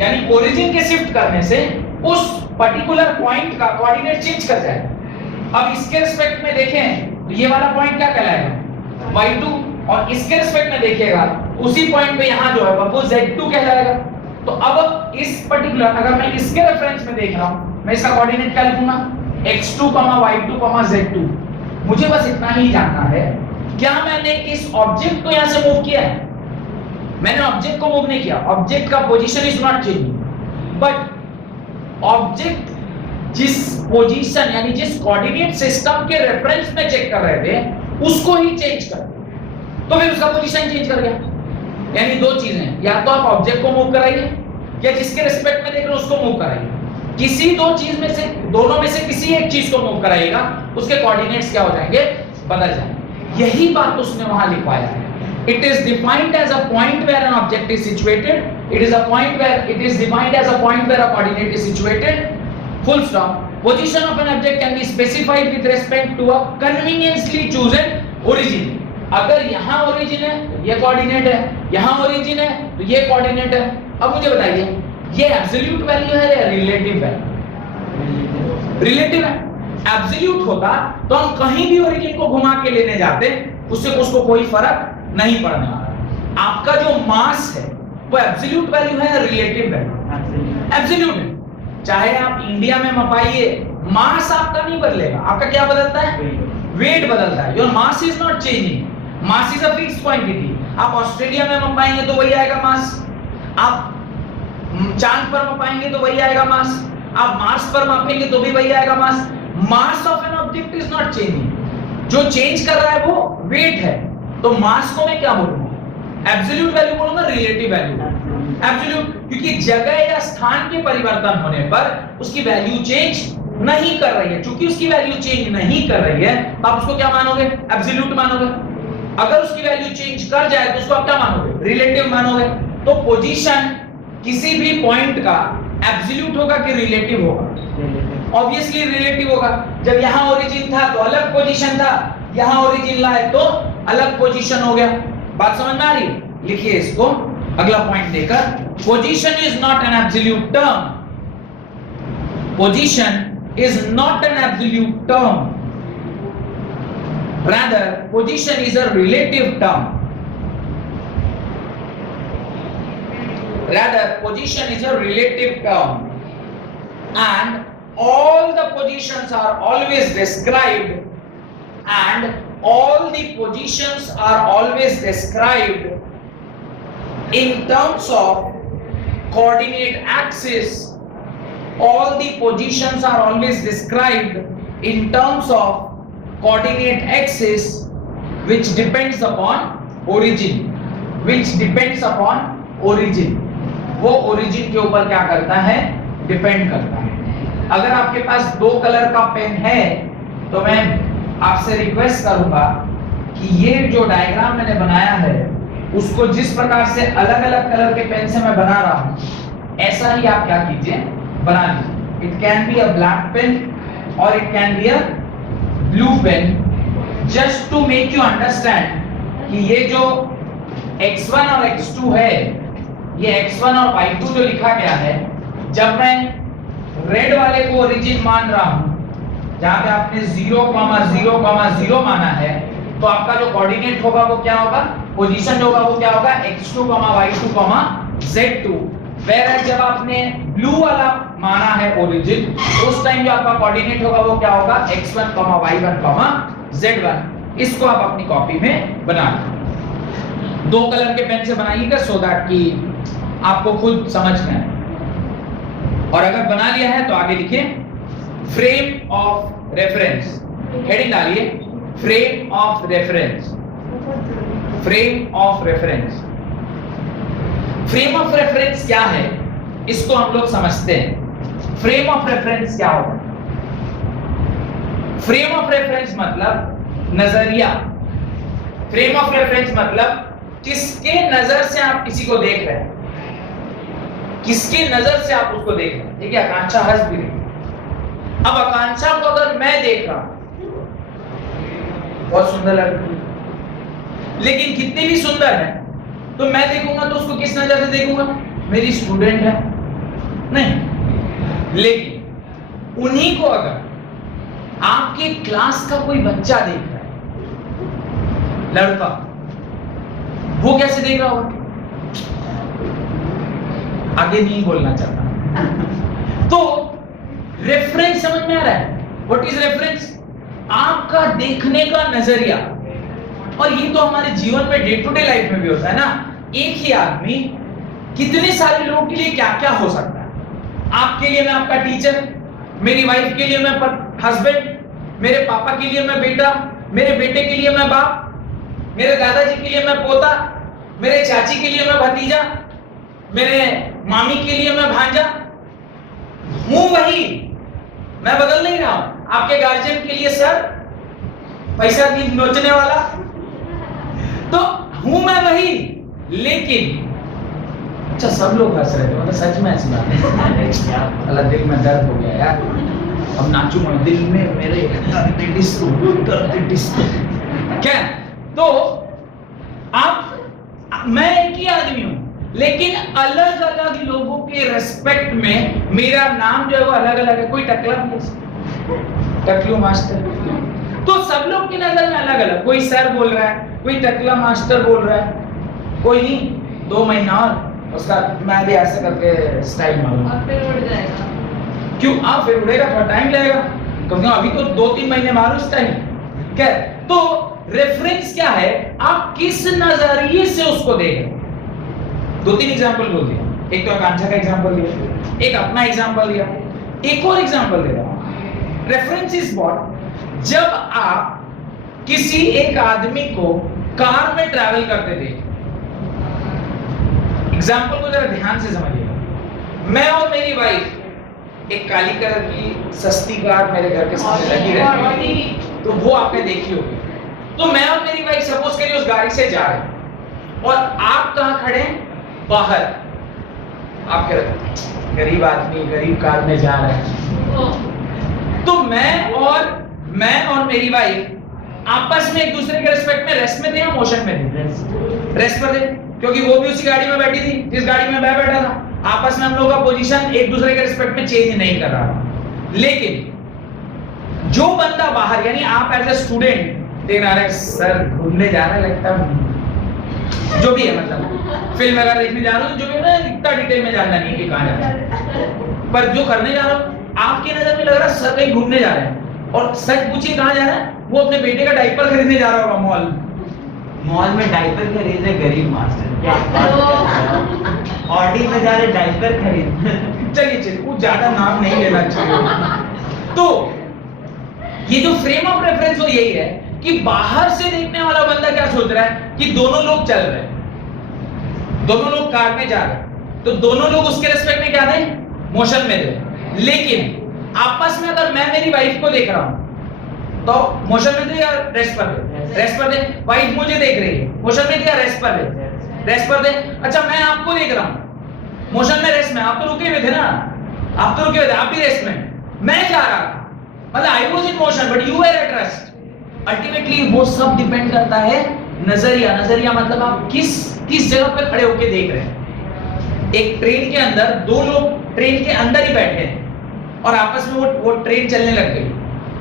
यानी ओरिजिन के शिफ्ट करने से उस पर्टिकुलर पॉइंट का कोऑर्डिनेट चेंज कर जाएगा। अब इसके रिस्पेक्ट में देखें तो ये वाला पॉइंट क्या कहलाएगा, y2, और इसके रिस्पेक्ट में देखिएगा उसी पॉइंट पे यहां जो है वो z2 कहलाएगा। तो अब इस पर्टिकुलर, अगर मैं इसके रेफरेंस में देख रहा हूं, मैं इसका कोऑर्डिनेट क्या लिखूंगा, x2, y2, z2। मुझे बस इतना ही जानना है, क्या मैंने इस ऑब्जेक्ट को यहां से मूव किया है? मैंने ऑब्जेक्ट को मूव नहीं किया। ऑब्जेक्ट का position is not changing, but object जिस पोजीशन यानी जिस कोऑर्डिनेट सिस्टम के रेफरेंस में चेक कर रहे थे उसको ही चेंज कर, तो फिर उसका पोजीशन चेंज कर गया। यानी दो चीजें, या तो आप ऑब्जेक्ट को मूव कराइए या जिसके रिस्पेक्ट में देख रहे हो उसको मूव कराइए। किसी दो चीज में से, दोनों में से किसी एक चीज को मूव कराइएगा, उसके कोऑर्डिनेट्स क्या हो जाएंगे, बदल जाएंगे। यही बात उसने वहां लिखवाया है। It is defined as a point where an object is situated. It is defined as a point where a coordinate is situated. Full stop. Position of an object can be specified with respect to a conveniently chosen origin. अगर यहाँ origin है तो ये coordinate है, यहाँ origin है तो ये coordinate है। अब मुझे बताइए ये एब्सोल्यूट वैल्यू है या रिलेटिव वैल्यू? रिलेटिव है। एब्सोल्यूट होता तो हम कहीं भी ओरिजिन को घुमा के लेने जाते, उससे उसको कोई फर्क नहीं पड़ने वाला। आपका जो मास है वो एब्सोल्यूट वैल्यू है या रिलेटिव वैल्यू? एब्सोल्यूट है। चाहे आप इंडिया में मपाइए, मास आपका नहीं बदलेगा। आपका क्या बदलता है? वेट बदलता है। Your mass is not changing, mass is a fixed quantity. आप ऑस्ट्रेलिया में मपाएंगे तो वही आएगा मास, आप चांद पर मापेंगे तो वही आएगा मास, आप मार्स पर मापेंगे तो भी वही आएगा mass. Mass of an object is not changing, जो चेंज कर रहा है वो वेट है। तो मास को मैं क्या बोलूंगा, एब्सोल्यूट वैल्यू बोलूंगा, रिलेटिव वैल्यू? एब्सोल्यूट, क्योंकि जगह या स्थान के परिवर्तन होने पर उसकी वैल्यू चेंज नहीं कर रही है। क्योंकि उसकी वैल्यू चेंज नहीं कर रही है तो आप उसको क्या मानोगे, एब्सोल्यूट मानोगे। अगर उसकी वैल्यू चेंज कर जाए तो उसको आप क्या मानोगे, रिलेटिव मानोगे। तो पोजीशन किसी भी पॉइंट का एब्सोल्यूट होगा कि रिलेटिव होगा? ऑब्वियसली रिलेटिव होगा। जब यहाँ ओरिजिन था तो अलग पोजीशन था, यहाँ ओरिजिन लाए तो अलग पोजीशन हो गया। बात समझ में आ रही? लिखिए इसको अगला पॉइंट देकर, position is not an absolute term. Position is not an absolute term. Rather, position is a relative term. Rather, position is a relative term, and all the positions are always described, and all the positions are always described in terms of coordinate axis. All the positions are always described in terms of coordinate axis, which depends upon origin. Which depends upon origin. वो origin के ऊपर क्या करता है? Depend करता है. अगर आपके पास दो कलर का पेन है तो मैं आपसे रिक्वेस्ट करूंगा कि ये जो डायग्राम मैंने बनाया है उसको जिस प्रकार से अलग अलग कलर के पेन से मैं बना रहा हूं ऐसा ही आप क्या कीजिए, बना लीजिए. It can be a black pen और it can be a blue pen, just to make you understand कि ये जो x1 और x2 है, ये x1 और y2 जो लिखा गया है, जब मैं रेड वाले को ओरिजिन मान रहा हूं जहां पे आपने 0,0,0 माना है, तो आपका जो कोऑर्डिनेट होगा वो क्या होगा, पोजीशन होगा वो क्या होगा, x2, y2, z2. Whereas जब आपने ब्लू वाला माना है ओरिजिन, उस टाइम जो आपका कोऑर्डिनेट होगा वो क्या होगा, x1, y1, z1. इसको आप अपनी कॉपी में बना लें. दो कलर के पेन से बनाइएगा सो दैट कि आपको खुद समझ में आए. और अगर बना लिया है तो आगे लिखिए फ्रेम ऑफ रेफरेंस. हेडिंग डालिए frame of reference. Frame of reference. Frame of reference क्या है इसको हम लोग समझते हैं. फ्रेम ऑफ रेफरेंस क्या होता है? फ्रेम ऑफ रेफरेंस मतलब नजरिया. फ्रेम ऑफ रेफरेंस मतलब किसके नजर से आप किसी को देख रहे हैं, किसकी नजर से आप उसको देख रहे हैं. ठीक है, आकांक्षा हंस भी रही. अब आकांक्षा को अगर मैं देख रहा हूं बहुत सुंदर लग रही है, लेकिन कितनी भी सुंदर है तो मैं देखूंगा तो उसको किस नजर से देखूंगा, मेरी स्टूडेंट है नहीं. लेकिन उन्हीं को अगर आपके क्लास का कोई बच्चा देख रहा है, लड़का, वो कैसे देख रहा होगा? आगे नहीं बोलना चाहता. तो रेफरेंस समझ में आ रहा है? What is reference? आपका देखने का नजरिया. और ये तो हमारे जीवन में डे टू डे लाइफ में भी होता है ना. एक ही आदमी कितने सारे लोगों के लिए क्या क्या हो सकता है. आपके लिए मैं आपका टीचर, मेरी वाइफ के लिए मैं हस्बैंड, मेरे पापा के लिए मैं बेटा, मेरे बेटे के लिए मैं बाप, मेरे दादाजी के लिए मैं पोता, मेरे चाची के लिए मैं भतीजा, मेरे मामी के लिए मैं भांजा हूं. वही, मैं बदल नहीं रहा हूं. आपके गार्जियन के लिए सर, पैसा की नोचने वाला, तो हूं मैं वही. लेकिन अच्छा सब लोग हंस रहे थे, मतलब सच में ऐसी बात है. अल्लाह, दिल में दर्द हो गया यार. अब नाचूंगा दिल में मेरे करते डिस्को क्या. तो आप, मैं एक ही आदमी हूं लेकिन अलग अलग लोगों के रेस्पेक्ट में मेरा नाम जो है वो अलग अलग है. कोई टकला, टकलू मास्टर, तो सब लोग की नजर में अलग अलग. कोई सर बोल रहा है, कोई टकला मास्टर बोल रहा है, कोई नहीं 2 महीना और उसका मैं भी ऐसे करके स्टाइल मारूंगा. फिर उड़ जाएगा. क्यों? आप फिर उड़ेगा, थोड़ा टाइम लगेगा, क्योंकि अभी तो 2-3 महीने मारो स्टाइल. क्या तो रेफरेंस क्या है? आप किस नजरिए से उसको देख रहे हैं. 2-3 एग्जांपल बोल दिया. एक तो आकांक्षा का एग्जांपल दिया, एक अपना एग्जांपल दिया, एक और एग्जांपल दे रहा हूं. Reference is what? जब आप किसी एक आदमी को कार में ट्रैवल करते देख. एग्जांपल को जरा ध्यान से समझिएगा. मैं और मेरी वाइफ एक काली कलर की सस्ती कार मेरे घर के सामने लगी रहती है, तो वो आपने देखी होगी. तो मैं और मेरी वाइफ सपोज करिए उस गाड़ी से जा रहे हैं और आप कहां खड़े हैं? बाहर. आप कह रहे गरीब आदमी गरीब कार में जा रहे हैं. तो मैं और मेरी वाइफ आपस में एक दूसरे के रिस्पेक्ट में रेस्ट में थे या मोशन में थे? रेस्ट पर थे, क्योंकि वो भी उसी गाड़ी में बैठी थी जिस गाड़ी में मैं बैठा था. आपस में हम लोग का पोजीशन एक दूसरे के रिस्पेक्ट में चेंज नहीं कर रहा. लेकिन जो बंदा बाहर, यानी आप एज ए स्टूडेंट दिन आ रहे सर घूमने जा रहे लगता है जो भी है, मतलब फिल्म अगर देखने जा रहा हूँ जो भी है ना, इतना डिटेल में जानना नहीं कि कहाँ जा रहा है, पर जो करने जा रहा हूँ आपकी नजर में लग रहा है सर कहीं घूमने जा रहे हैं, और सच पूछिए कहाँ जा रहा है, वो अपने बेटे का डायपर खरीदने जा रहा होगा मॉल। मॉल में डायपर खरीद रहे गरीब मास्टर, क्या बात कर रहे हो? ऑडी में जा रहे डायपर खरीद। चलिए वो ज्यादा नाम नहीं लेना चाहिए। तो ये जो फ्रेम ऑफ रेफरेंस हो यही है कि बाहर से देखने वाला बंदा क्या सोच रहा है कि दोनों लोग चल रहे हैं, दोनों लोग कार में जा रहे हैं, तो दोनों लोग उसके रिस्पेक्ट में क्या दें, मोशन में दें। लेकिन आपस में अगर मैं मेरी वाइफ को देख रहा हूं तो मोशन में दे या रेस्ट पर दे, रेस्ट पर दे। वाइफ मुझे देख रही है, मोशन में दे या रेस्ट पर दे, रेस्ट पर दे। अच्छा मैं आपको देख रहा हूं मोशन में, रेस्ट में, आप तो रुके हुए थे ना, आप तो रुके हुए थे, आप भी रेस्ट में, मैं जा रहा था, मतलब I was in motion but you were at rest. Ultimately वो सब डिपेंड करता है नजरिया, नजरिया मतलब आप किस जगह पे खड़े होकर देख रहे हैं। एक ट्रेन के अंदर दो लोग ट्रेन के अंदर ही बैठे हैं और आपस में वो ट्रेन चलने लग गई,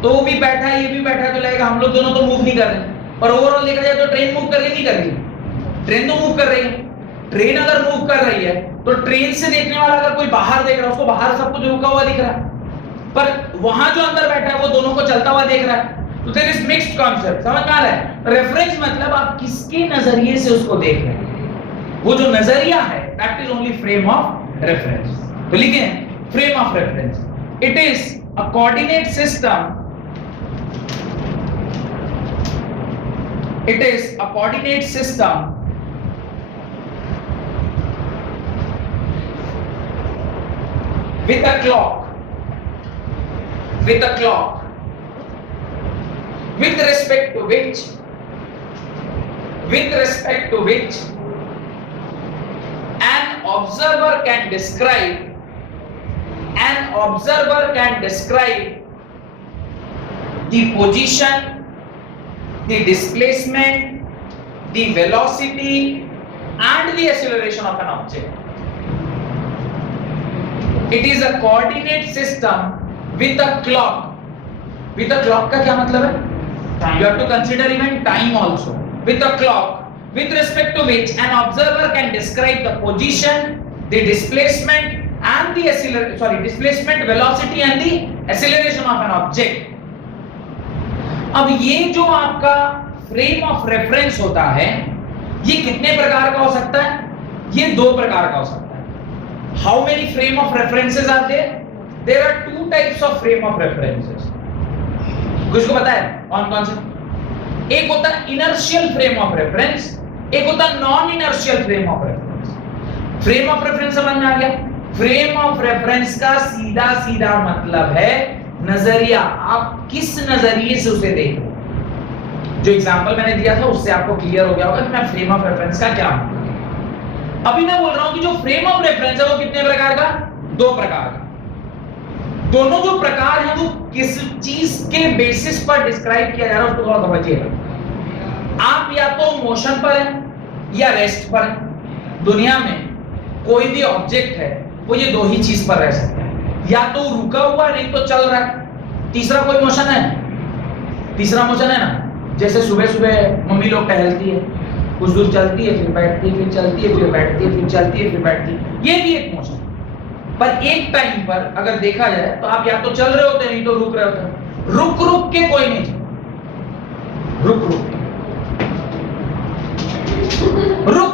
तो वो भी बैठा है ये भी बैठा है, तो लगेगा हम लोग दोनों तो मूव नहीं कर रहे, पर ओवरऑल देखा जाए तो ट्रेन मूव कर रही नहीं कर रही, ट्रेन तो मूव कर रही है। ट्रेन अगर मूव कर रही है तो ट्रेन से देखने वाला अगर कोई बाहर देख रहा है उसको बाहर सब कुछ रुका हुआ दिख रहा है, पर वहां जो अंदर बैठा है वो दोनों को चलता हुआ देख रहा है। तो देयर इज मिक्स्ड कांसेप्ट, समझ में आ रहा है। रेफरेंस मतलब आप किसके नजरिए से उसको देख रहे हैं, वो जो नजरिया है that is only frame of reference. तो लिखें frame of reference, it is a coordinate system, it is a coordinate system with a clock, with respect to which an observer can describe the position, the displacement, the velocity and the acceleration of an object. It is a coordinate system with a clock. With a clock का क्या मतलब है? You have to consider even time also. With a clock, with respect to which an observer can describe the position, the displacement and the displacement, velocity and the acceleration of an object. अब ये जो आपका frame of reference होता है ये कितने प्रकार का हो सकता है? ये दो प्रकार का हो सकता है। How many frame of references are there? There are two types of frame of references. किसको पता है कौन कौन से? एक होता है इनर्शियल फ्रेम ऑफ रेफरेंस, एक होता है non inertial frame of reference. Frame of reference समझ में आ गया? फ्रेम ऑफ रेफरेंस का सीधा सीधा मतलब है नजरिया, आप किस नजरिए से उसे देख रहे हो। जो एग्जांपल मैंने दिया था उससे आपको क्लियर हो गया होगा कि मैं फ्रेम ऑफ रेफरेंस का क्या मतलब। अभी मैं बोल रहा हूं कि जो फ्रेम ऑफ रेफरेंस है वो कितने प्रकार का? दो प्रकार का। दोनों जो प्रकार हैं वो किस चीज के बेसिस पर डिस्क्राइब किया जा रहा है उसको थोड़ा समझिएगा। आप या तो मोशन पर हैं या रेस्ट पर हैं। दुनिया में कोई भी ऑब्जेक्ट है वो ये दो ही चीज पर रह सकता है, या तो रुका हुआ नहीं तो चल रहा है। तीसरा कोई मोशन है? तीसरा मोशन है ना, जैसे सुबह सुबह मम्मी लोग टहलती है, कुछ दूर चलती है फिर बैठती है, फिर चलती है फिर बैठती है, फिर चलती है फिर बैठती है, ये भी एक मोशन। पर एक टाइम पर अगर देखा जाए तो आप या तो चल रहे होते नहीं तो रुक रहे होते। रुक रुक के कोई नहीं चल, रुक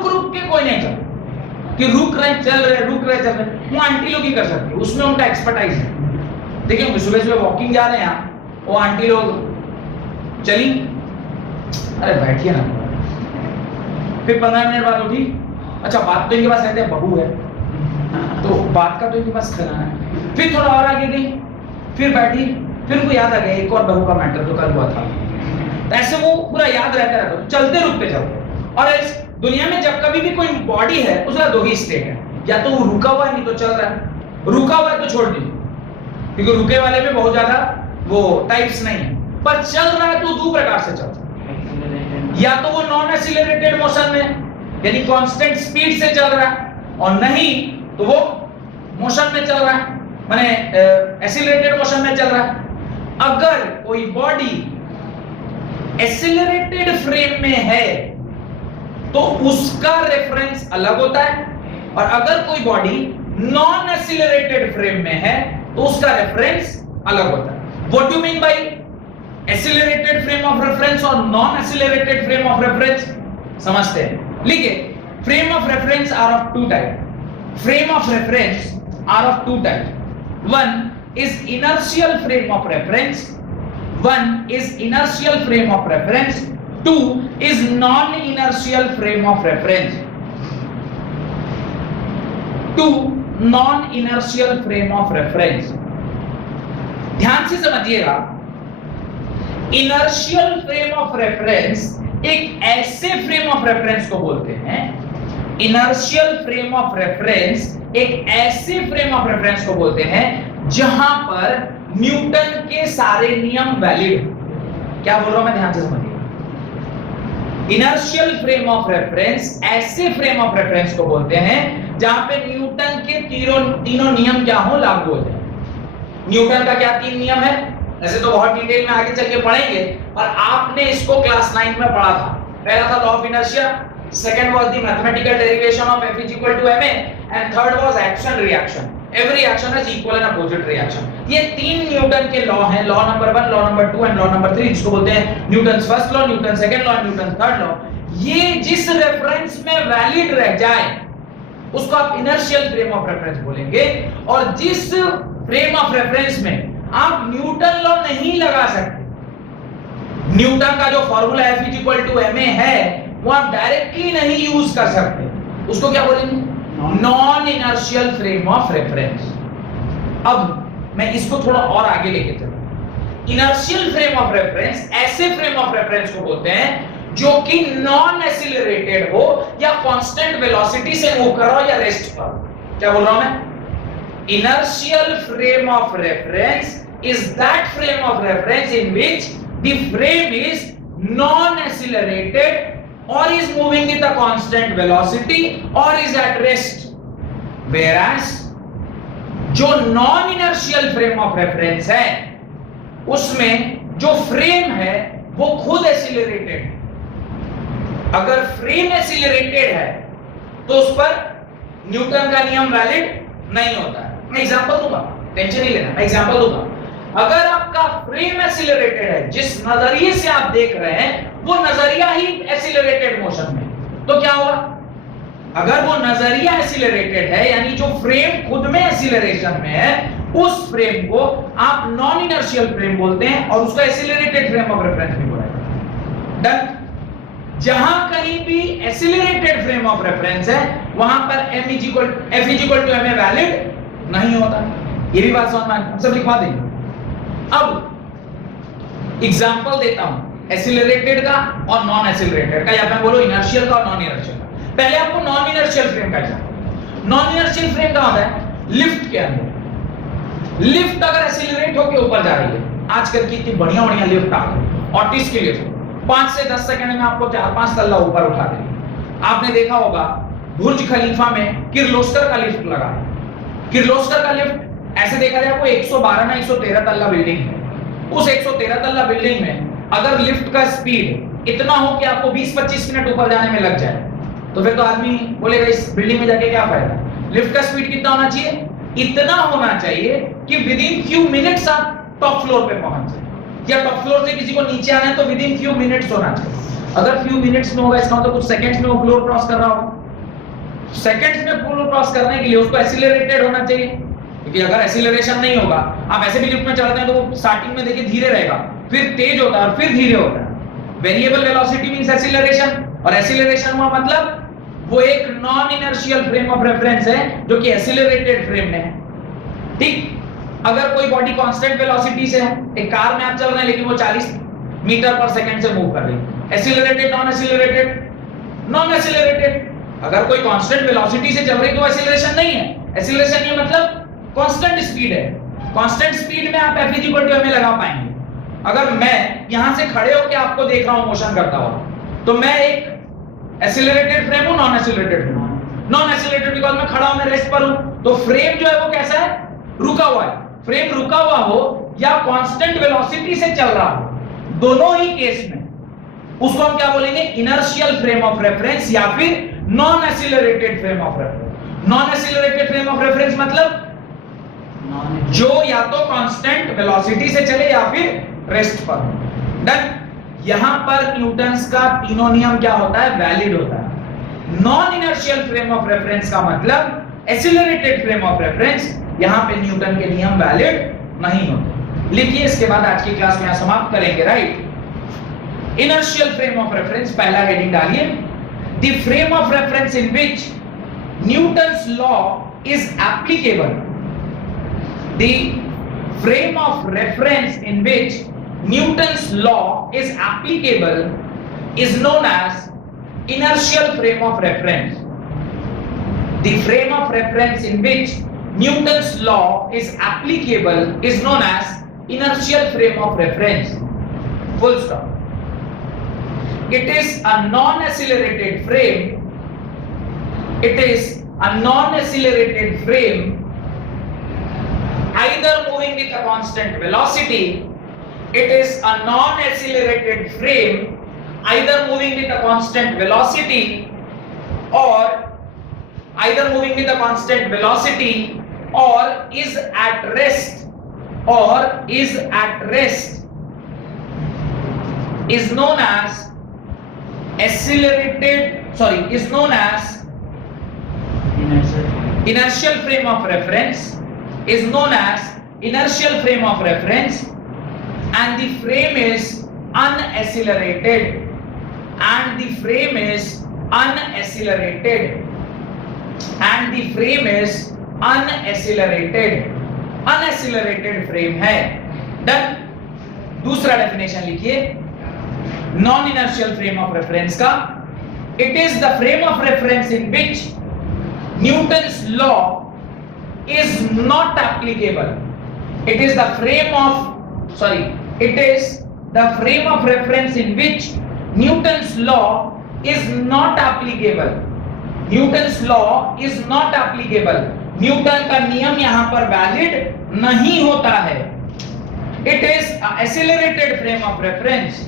रुक के कोई नहीं चल कि रुक रहे चल रहे रुक रहे चल रहे, वो आंटी लोग ही कर सकती है, उसमें उनका एक्सपर्टाइज है। देखिए सुबह सुबह वॉकिंग जा रहे हैं आप, वो आंटी लोग चली, अरे बैठिए ना, फिर 15 मिनट बाद उठी, अच्छा बात तो इनके पास रहते हैं बहू है तो बात का तो इनके पास करना है, फिर थोड़ा और आगे गई, फिर बैठी, फिर उनको याद आ गया एक और बहू का मैटर तो कल हुआ था, ऐसे वो पूरा याद रहता चलते रुकते चलते। और इस दुनिया में जब कभी भी कोई बॉडी है उसका दो ही स्टेट है, या तो वो रुका हुआ है नहीं तो चल रहा है। रुका हुआ है तो छोड़ दीजिए क्योंकि रुके वाले में बहुत ज्यादा वो टाइप्स नहीं है, पर चल रहा है तो दो प्रकार से चलता है, या तो वो नॉन एक्सीलरेटेड मोशन में यानी कांस्टेंट स्पीड से चल रहा है, और नहीं तो वो मोशन में चल रहा है माने एक्सीलरेटेड मोशन में चल रहा है। अगर कोई बॉडी एक्सिलरेटेड फ्रेम में है तो उसका रेफरेंस अलग होता है, और अगर कोई बॉडी नॉन एक्सिलरेटेड फ्रेम में है तो उसका रेफरेंस अलग होता है। What do mean by accelerated frame of reference और non accelerated frame of reference? समझते हैं। लिखिए, frame of reference are of two type. Frame of reference are of two type. One is inertial frame of reference, one is inertial frame of reference, two is non inertial frame of reference. Two non inertial frame of reference. ध्यान से समझिएगा, inertial frame of reference एक ऐसे frame of reference को बोलते हैं, inertial frame of reference एक ऐसे फ्रेम ऑफ रेफरेंस को बोलते हैं जहां पर न्यूटन के सारे नियम वैलिड हो। क्या बोल रहा हूं मैं, ध्यान से समझिए। इनर्शियल फ्रेम ऑफ रेफरेंस ऐसे फ्रेम ऑफ रेफरेंस को बोलते हैं जहां पे न्यूटन के तीनों नियम क्या हो, लागू हो जाए। न्यूटन का क्या तीन नियम है, ऐसे तो बहुत डिटेल में आगे चल के पढ़ेंगे, और आपने इसको क्लास 9 में पढ़ा था। पहला था law of inertia, second was the mathematical derivation of F = ma, and third was action reaction. Every action has equal and opposite reaction. ये तीन न्यूटन के लॉ हैं, law number 1, law number 2 and law number 3, जिसको बोलते हैं Newton's first law, Newton second law, Newton third law. ये जिस reference में वैलिड रह जाए उसको आप इनर्शियल फ्रेम ऑफ रेफरेंस बोलेंगे, और जिस फ्रेम ऑफ रेफरेंस में आप न्यूटन लॉ नहीं लगा सकते, न्यूटन का जो फॉर्मूला F = ma है वो आप डायरेक्टली नहीं यूज कर सकते, उसको क्या बोलेंगे, non inertial frame of reference. अब मैं इसको थोड़ा और आगे लेके चलूं। इनर्शियल फ्रेम ऑफ रेफरेंस ऐसे फ्रेम ऑफ रेफरेंस को बोलते हैं जो कि नॉन एक्सिलरेटेड हो या कांस्टेंट वेलोसिटी से मूव कर रहा हो या रेस्ट पर हो। क्या बोल रहा हूं मैं, inertial frame of reference is that frame of reference in which the frame is non-accelerated or is moving with a constant velocity or is at rest, whereas जो non-inertial frame of reference है उसमें जो frame है वो खुद accelerated। अगर frame accelerated है तो उस पर न्यूटन का नियम वैलिड नहीं होता है। मैं एग्जांपल दूंगा, टेंशन नहीं लेना, मैं एग्जांपल दूंगा। अगर आपका फ्रेम एक्सीलरेटेड है, जिस नजरिए से आप देख रहे हैं वो नजरिया ही एक्सीलरेटेड मोशन में, तो क्या होगा, अगर वो नजरिया एक्सीलरेटेड है यानी जो फ्रेम खुद में एक्सीलरेशन में है, उस फ्रेम को आप नॉन इनर्शियल फ्रेम बोलते हैं और उसका एक्सीलरेटेड फ्रेम ऑफ रेफरेंस भी बोला जाता है। डन। जहां कहीं भी एक्सीलरेटेड फ्रेम ऑफ रेफरेंस है वहां पर F = ma वैलिड नहीं होता। ये भी बात समझ में हम सब लिखवा देंगे। अब एग्जांपल देता हूं एक्सीलरेटेड का और नॉन एक्सीलरेटेड का, या मैं बोलो इनर्शियल का और नॉन इनर्शियल का। पहले आपको नॉन इनर्शियल फ्रेम का एग्जांपल। नॉन इनर्शियल फ्रेम का होता है लिफ्ट के अंदर। लिफ्ट अगर एक्सीलरेट होकर ऊपर जा रही है, आजकल की इतनी बढ़िया बढ़िया लिफ्ट आ गई, ऑटिस की लिफ्ट 5 से 10 सेकंड में आपको 4-5 तल्ला ऊपर उठा देगी। आपने देखा होगा बुर्ज खलीफा में किर्लोस्कर का लिफ्ट लगा है। किर्लोस्कर का लिफ्ट ऐसे देखा जाए कोई 112 ना 113 तल्ला बिल्डिंग है। उस 113 तल्ला बिल्डिंग में अगर लिफ्ट का स्पीड इतना हो कि आपको 20-25 मिनट ऊपर जाने में लग जाए, तो फिर तो आदमी बोलेगा इस बिल्डिंग में जाके क्या फायदा। लिफ्ट का स्पीड कितना होना चाहिए, इतना होना चाहिए कि विद इन फ्यू मिनट्स आप टॉप फ्लोर पे पहुंच जाए, या टॉप फ्लोर से किसी को नीचे आना है तो विद इन फ्यू मिनट्स होना चाहिए। अगर फ्यू मिनट्स में होगा इसका मतलब कुछ सेकंड्स में वो फ्लोर क्रॉस कर रहा होगा। सेकंड्स में फ्लोर क्रॉस करने के लिए उसको एक्सीलरेटेड होना चाहिए, क्योंकि अगर एक्सीलरेशन नहीं होगा, आप ऐसे भी लिफ्ट में चढ़ते हैं तो वो स्टार्टिंग में देखिए धीरे रहेगा, फिर तेज होता है और फिर धीरे होता है। वेरिएबल वेलोसिटी मींस एक्सीलरेशन, और एक्सीलरेशन हुआ मतलब वो एक non inertial frame of reference है जो कि एक्सीलरेटेड फ्रेम में है। ठीक, अगर कोई बॉडी कांस्टेंट वेलोसिटी से है, एक कार में आप चल रहे हैं लेकिन वो 40 मीटर पर सेकंड से मूव कर रही है, accelerated non accelerated, non accelerated. अगर कोई कांस्टेंट वेलोसिटी से चल रही है तो एक्सीलरेशन नहीं है। एक्सीलरेशन ये मतलब कांस्टेंट स्पीड है। कांस्टेंट स्पीड में आप F = ma लगा पाएंगे। अगर मैं यहां से खड़े होकर आपको देख रहा हूं मोशन करता हुआ, तो मैं एक एक्सीलरेटेड फ्रेम हूं, नॉन एक्सीलरेटेड फ्रेम हूं। नॉन एक्सीलरेटेड बिकॉज़ मैं खड़ा हूं, मैं रेस्ट पर हूं, तो फ्रेम जो है वो कैसा है, रुका हुआ है। फ्रेम रुका हुआ हो या कांस्टेंट वेलोसिटी से चल रहा हो, दोनों ही केस में उसको हम क्या बोलेंगे, इनर्शियल फ्रेम ऑफ रेफरेंस या फिर non accelerated frame of reference. Non accelerated frame of reference मतलब जो या तो कांस्टेंट वेलोसिटी से चले या फिर रेस्ट पर। डन। यहां पर न्यूटन्स का तीनों नियम क्या होता है, वैलिड होता है। Non inertial frame of reference का मतलब एक्सीलरेटेड फ्रेम ऑफ रेफरेंस, यहां पे न्यूटन के नियम वैलिड नहीं होते। लिखिए, इसके बाद आज की क्लास में यहां समाप्त करेंगे। Right, inertial frame of reference, पहला हेडिंग डालिए, the frame of reference in which Newton's law is applicable. The frame of reference in which Newton's law is applicable is known as inertial frame of reference. The frame of reference in which Newton's law is applicable is known as inertial frame of reference. Full stop. It is a non-accelerated frame. It is a non-accelerated frame either moving with a constant velocity. It is a non-accelerated frame either moving with a constant velocity or either moving with a constant velocity or is at rest is known as inertial frame of reference, is known as inertial frame of reference, and the frame is unaccelerated, and the frame is unaccelerated, and the frame is unaccelerated frame है। Done. दूसरा definition लिखिए non inertial frame of reference का, it is the frame of reference in which Newton's law is not applicable. It is the frame of it is the frame of reference in which Newton's law is not applicable. Newton's law is not applicable. Newton का नियम यहां पर valid नहीं होता है। It is a accelerated frame of reference.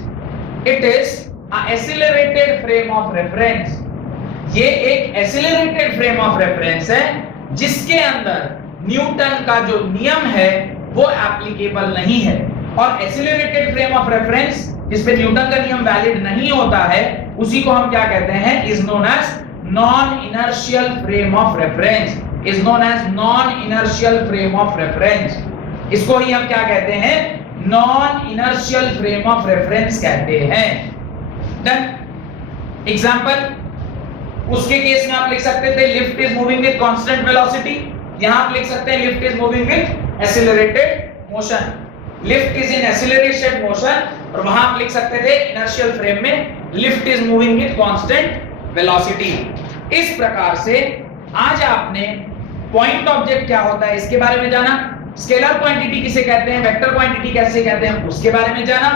It is a accelerated frame of reference. ये एक accelerated frame of reference है जिसके अंदर न्यूटन का जो नियम है वो एप्लीकेबल नहीं है। और एक्सीलरेटेड फ्रेम ऑफ रेफरेंस जिस पे न्यूटन का नियम वैलिड नहीं होता है उसी को हम क्या कहते हैं, is known as non inertial frame of reference. Is known as non inertial frame of reference. इसको ही हम क्या कहते हैं, non inertial frame of reference कहते हैं। डन। एग्जांपल, उसके केस में आप लिख सकते थे lift is moving with constant velocity, यहां आप लिख सकते हैं lift is moving with accelerated motion. Lift is in accelerated motion, और वहां आप लिख सकते थे इनर्शियल फ्रेम में lift is moving with constant velocity. इस प्रकार से आज आपने पॉइंट ऑब्जेक्ट क्या होता है इसके बारे में जाना, स्केलर क्वांटिटी किसे कहते हैं, वेक्टर क्वांटिटी कैसे कहते हैं उसके बारे में जाना।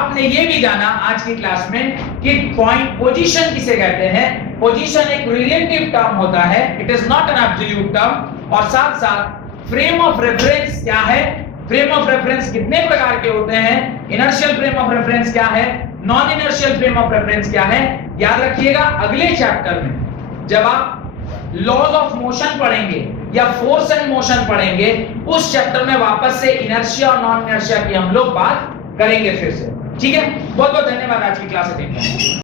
आपने ये भी जाना आज की क्लास में कि पॉइंट पोजीशन किसे कहते हैं। पोजीशन एक रिलेटिव टर्म होता है, it is not an absolute term. और साथ साथ फ्रेम ऑफ रेफरेंस क्या है, फ्रेम ऑफ रेफरेंस कितने प्रकार के होते हैं, इनर्शियल फ्रेम ऑफ रेफरेंस क्या है, non inertial frame of reference क्या है। याद रखिएगा अगले चैप्टर में जब आप लॉज ऑफ मोशन पढ़ेंगे या फोर्स एंड मोशन पढ़ेंगे उस चैप्टर में वापस से इनर्शिया और नॉन इनर्शिया की हम लोग बात करेंगे फिर से। ठीक है, बहुत बहुत धन्यवाद आज की क्लास अटेंड करने के लिए।